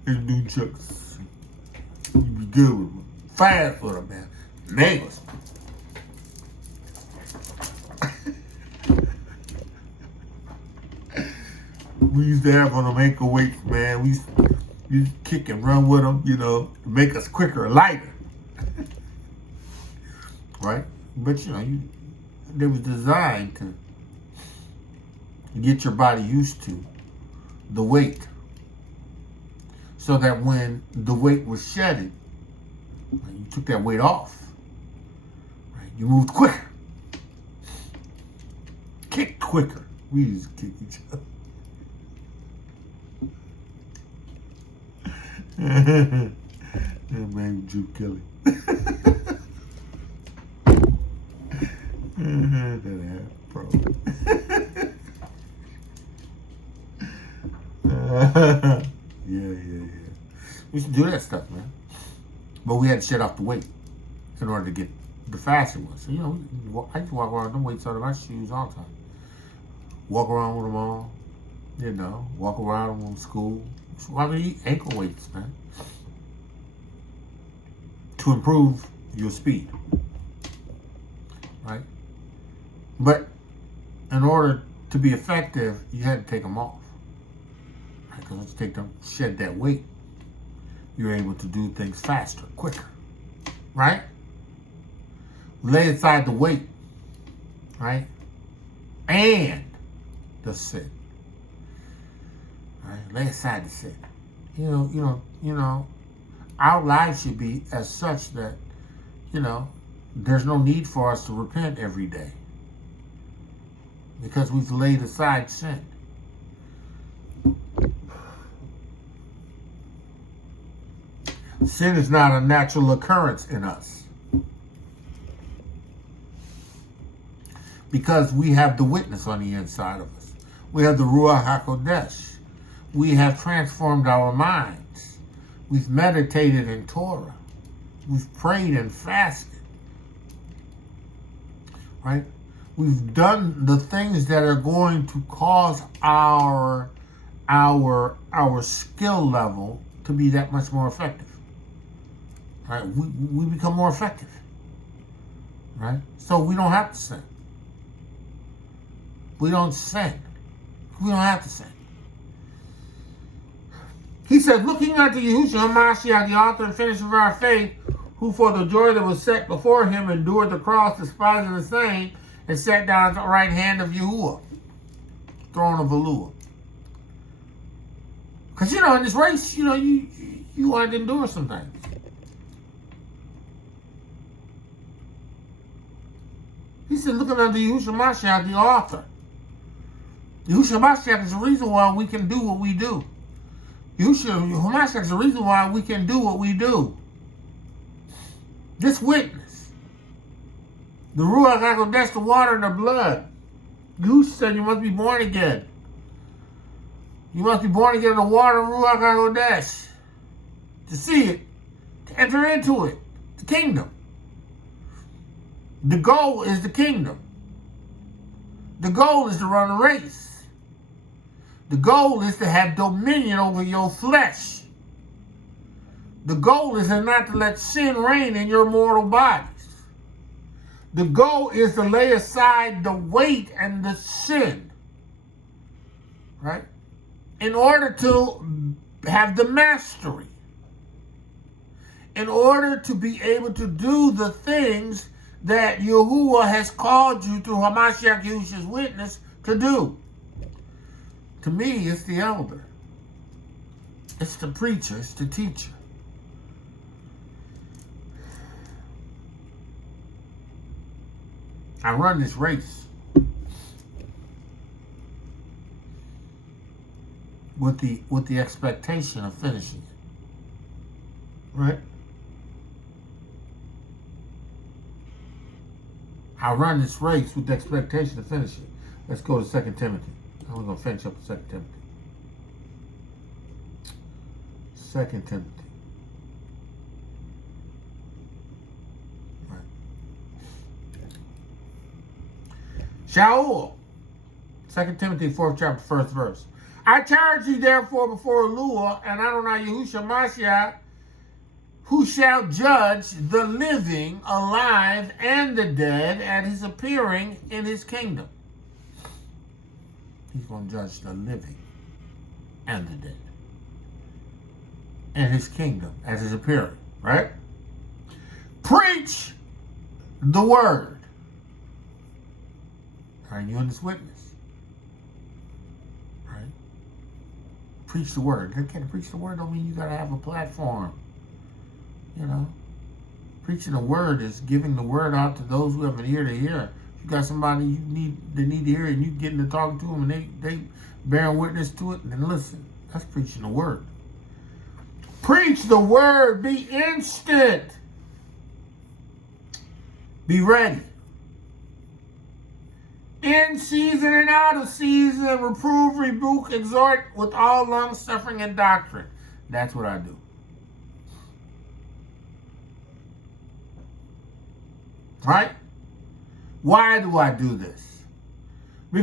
Nunchucks. You be good with them. Fast with them, man. Nails. We used to have on them ankle weights, man. We used to kick and run with them, you know, to make us quicker and lighter. Right? But, you know, they was designed to get your body used to the weight. So that when the weight was shedded, right, you took that weight off. Right? You moved quicker. Kicked quicker. We used to kick each other. That man Drew Kelly. That half pro. Yeah. We used to do that stuff, man. But we had to shut off the weight in order to get the faster ones. So, I used to walk around with them weights out of my shoes all the time. Walk around with them all, walk around with them in school. So why would you eat ankle weights, man? To improve your speed, right? But in order to be effective, you had to take them off. Right? Because once you shed that weight, you're able to do things faster, quicker, right? Lay aside the weight, right? And the sin. Right? Lay aside the sin. Our lives should be as such that, there's no need for us to repent every day. Because we've laid aside sin. Sin is not a natural occurrence in us. Because we have the witness on the inside of us. We have the Ruach HaKodesh. We have transformed our minds. We've meditated in Torah. We've prayed and fasted. Right? We've done the things that are going to cause our skill level to be that much more effective. Right? We become more effective. Right? So we don't have to sin. We don't sin. We don't have to sin. He said, looking unto Yahusha Ha'Mashiach, the author and finisher of our faith, who for the joy that was set before him endured the cross, despising the same, and sat down at the right hand of Yahuah, throne of Elohiym. Because, in this race, you want to endure some things. He said, looking unto Yahusha Ha'Mashiach, the author. Yahusha Ha'Mashiach is the reason why we can do what we do. Yahusha Ha'Mashiach is the reason why we can do what we do. This witness. The Ruach HaKodesh, the water and the blood. Yahusha said you must be born again. You must be born again in the water of Ruach HaKodesh. To see it. To enter into it. The kingdom. The goal is the kingdom. The goal is to run a race. The goal is to have dominion over your flesh. The goal is not to let sin reign in your mortal bodies. The goal is to lay aside the weight and the sin, right? In order to have the mastery. In order to be able to do the things that Yahuah has called you through Hamashiach Yahusha's witness to do. To me, it's the elder. It's the preacher. It's the teacher. I run this race with the expectation of finishing it. Right? I run this race with the expectation of finishing it. Let's go to 2 Timothy. We're going to finish up with 2 Timothy. 2 Timothy. Right. Shaul. 2 Timothy 4th chapter 1st verse. I charge you therefore before Yahuah and Adonai Yahusha Ha'Mashiach, who shall judge the living, alive, and the dead at his appearing in his kingdom. He's going to judge the living and the dead. And his kingdom at his appearing, right? Preach the word. Are you in this witness? Right? Preach the word. Can't preach the word don't mean you got to have a platform. Preaching the word is giving the word out to those who have an ear to hear. You got somebody they need to hear it, and you get into talking to them, and they bearing witness to it, and then listen. That's preaching the word. Preach the word. Be instant. Be ready. In season and out of season, reprove, rebuke, exhort with all long suffering and doctrine. That's what I do. Right? Why do I do this?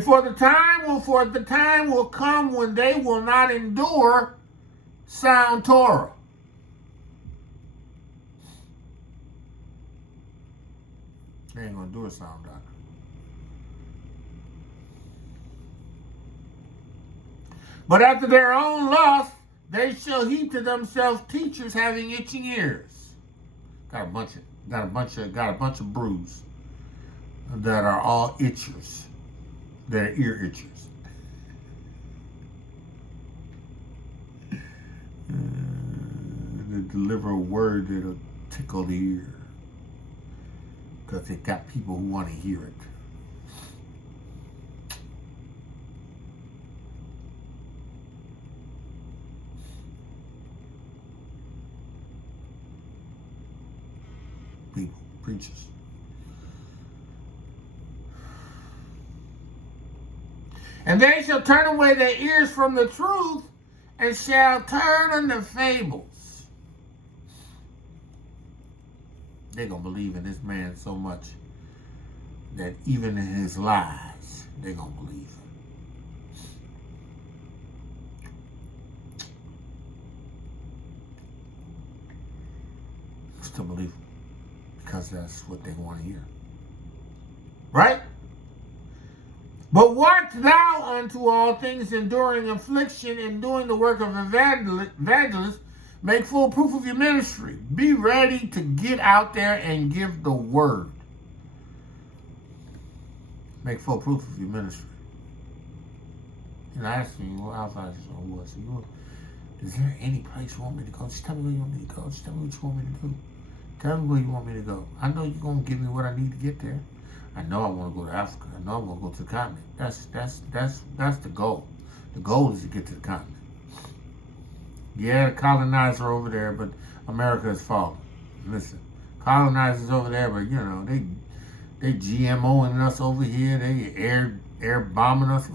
For the time will come when they will not endure sound Torah. They ain't going to do a sound doctrine. But after their own lust, they shall heap to themselves teachers having itching ears. Got a bunch of brews that are all itchers. They're ear itchers. They deliver a word that'll tickle the ear because they got people who want to hear it. People, preachers. And they shall turn away their ears from the truth and shall turn unto fables. They're going to believe in this man so much that even in his lies, they're going to believe him. Still believe him because that's what they want to hear. Right? But watch thou unto all things, enduring affliction, and doing the work of evangelists, make full proof of your ministry. Be ready to get out there and give the word. Make full proof of your ministry. And I asked you, well, I was is there any place you want me to go? Just tell me where you want me to go. Just tell me what you want me to do. Tell me where you want me to go. I know you're going to give me what I need to get there. I know I want to go to Africa. I know I want to go to the continent. That's the goal. The goal is to get to the continent. Yeah, the colonizers are over there, but America is falling. Listen, colonizers over there, but you know they GMOing us over here. They air bombing us.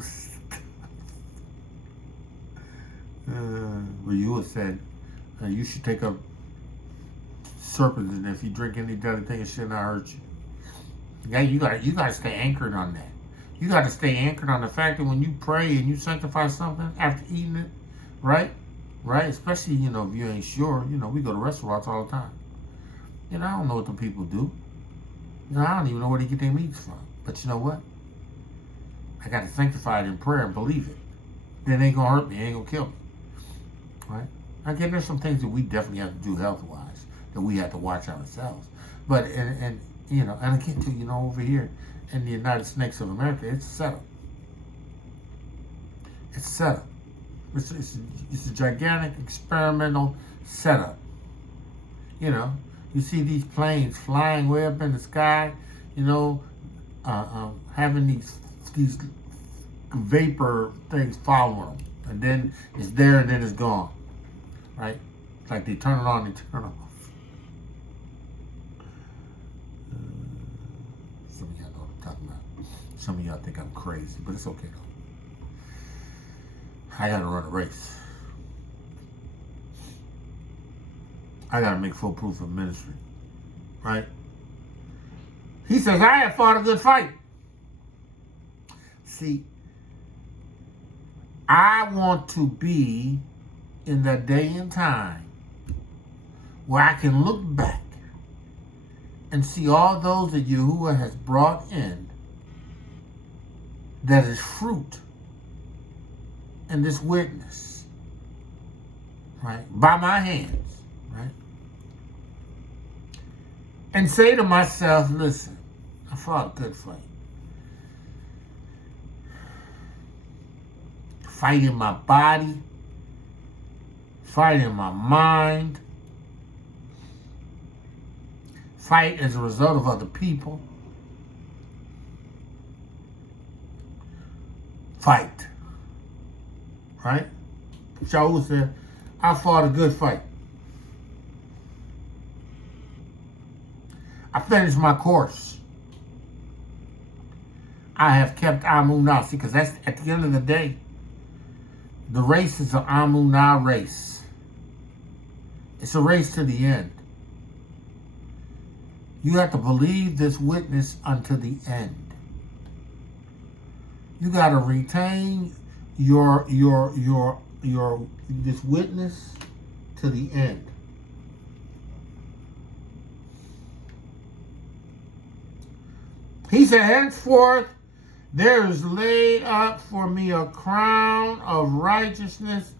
Well, you would said you should take up serpents, and if you drink any deadly thing, it should not hurt you. Yeah, you gotta stay anchored on that. You gotta stay anchored on the fact that when you pray and you sanctify something after eating it, right? Especially, if you ain't sure, we go to restaurants all the time. I don't know what the people do. I don't even know where they get their meats from. But you know what? I got to sanctify it in prayer and believe it. Then it ain't gonna hurt me, it ain't gonna kill me. Right? Again, there's some things that we definitely have to do health-wise, that we have to watch ourselves. But, and I get to, over here in the United States of America, it's a setup. It's a setup. It's a gigantic experimental setup. You see these planes flying way up in the sky, having these vapor things follow them. And then it's there and then it's gone. Right? It's like they turn it on, they turn it off. Some of y'all know what I'm talking about. Some of y'all think I'm crazy, but it's okay though. I gotta run a race. I gotta make full proof of ministry. Right? He says, I have fought a good fight. See, I want to be in that day and time where I can look back and see all those that Yahuah has brought in that is fruit in this witness, right? By my hands, right? And say to myself, listen, I fought a good fight. Fight in my body, fight in my mind, fight as a result of other people. Fight. Right? Yahuah said, I fought a good fight. I finished my course. I have kept Amunah. See, because that's at the end of the day, the race is an Amunah race. It's a race to the end. You have to believe this witness unto the end. You got to retain your this witness to the end. He said, henceforth there is laid up for me a crown of righteousness,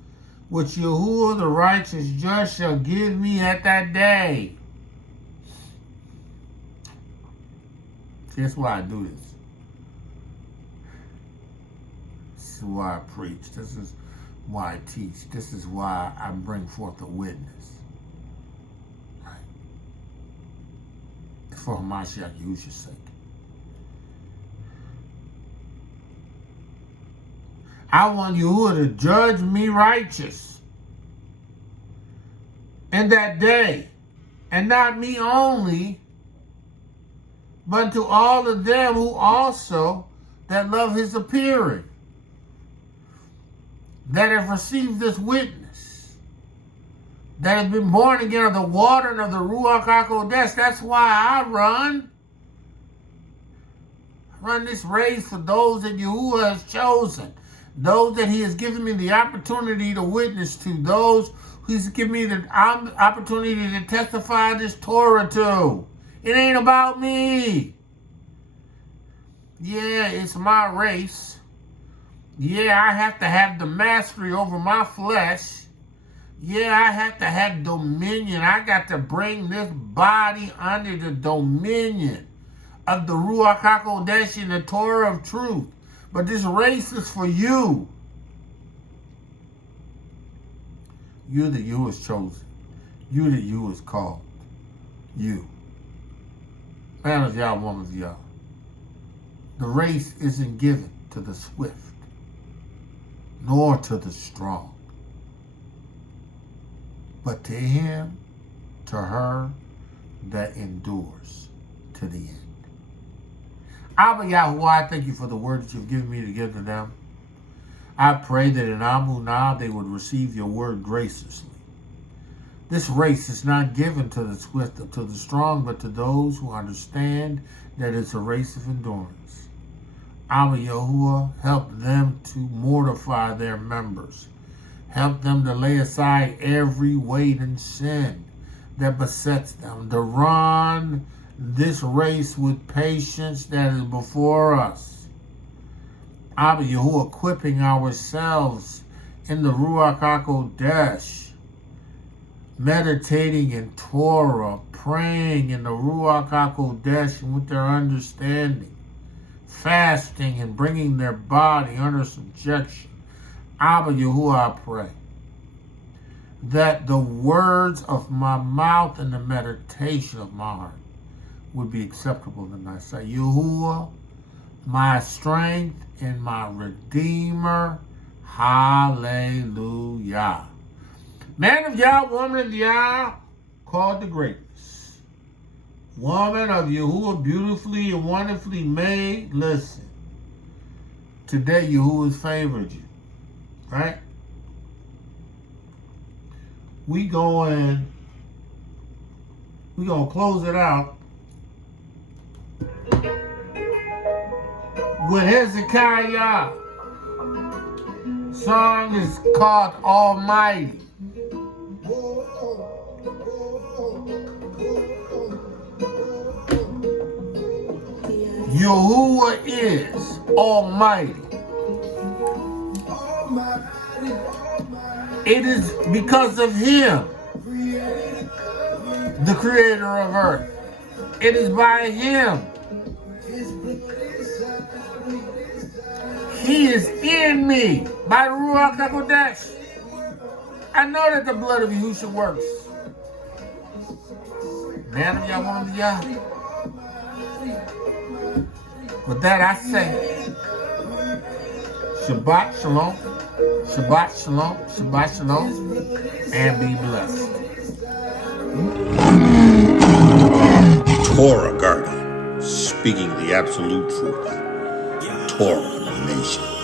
which Yahuah the righteous judge shall give me at that day. See, that's why I do this. This is why I preach. This is why I teach. This is why I bring forth a witness. Right? It's for Hamashiach Yahusha's sake. I want Yahuah to judge me righteous in that day, and not me only, but to all of them who also that love his appearing, that have received this witness, that have been born again of the water and of the Ruach HaKodesh. That's why I run this race for those that Yahuah has chosen, those that he has given me the opportunity to witness to, those he's given me the opportunity to testify this Torah to. It ain't about me. Yeah, it's my race. Yeah, I have to have the mastery over my flesh. Yeah, I have to have dominion. I got to bring this body under the dominion of the Ruach HaKodesh and the Torah of truth. But this race is for you. You that you is chosen. You that you is called. You. Man of Yah, woman of Yah. The race isn't given to the swift, nor to the strong, but to him, to her that endures to the end. Abba Yahuah, I thank you for the word that you've given me to give to them. I pray that in Amunah they would receive your word graciously. This race is not given to the swift or to the strong, but to those who understand that it's a race of endurance. Abba Yahuah, help them to mortify their members. Help them to lay aside every weight and sin that besets them, to run this race with patience that is before us. Abba Yahuah, equipping ourselves in the Ruach HaKodesh, meditating in Torah, praying in the Ruach HaKodesh and with their understanding, fasting and bringing their body under subjection. Abba Yahuah, I pray that the words of my mouth and the meditation of my heart would be acceptable in thy sight. Yahuah, my strength and my redeemer. Hallelujah. Man of Yah, woman of Yah, called to greatness. Woman of Yahuah, beautifully and wonderfully made. Listen, today Yahuah has favored you, right? We gonna close it out with Hezekiah. Song is called Almighty. Yahuah is Almighty. It is because of him, the creator of earth. It is by him. He is in me by the Ruach HaKodesh. I know that the blood of Yahusha works. Man of Yah, woman of Yah. With that I say, Shabbat Shalom, Shabbat Shalom, Shabbat Shalom, and be blessed. Torah speaking the absolute truth. Torah of Mosheh.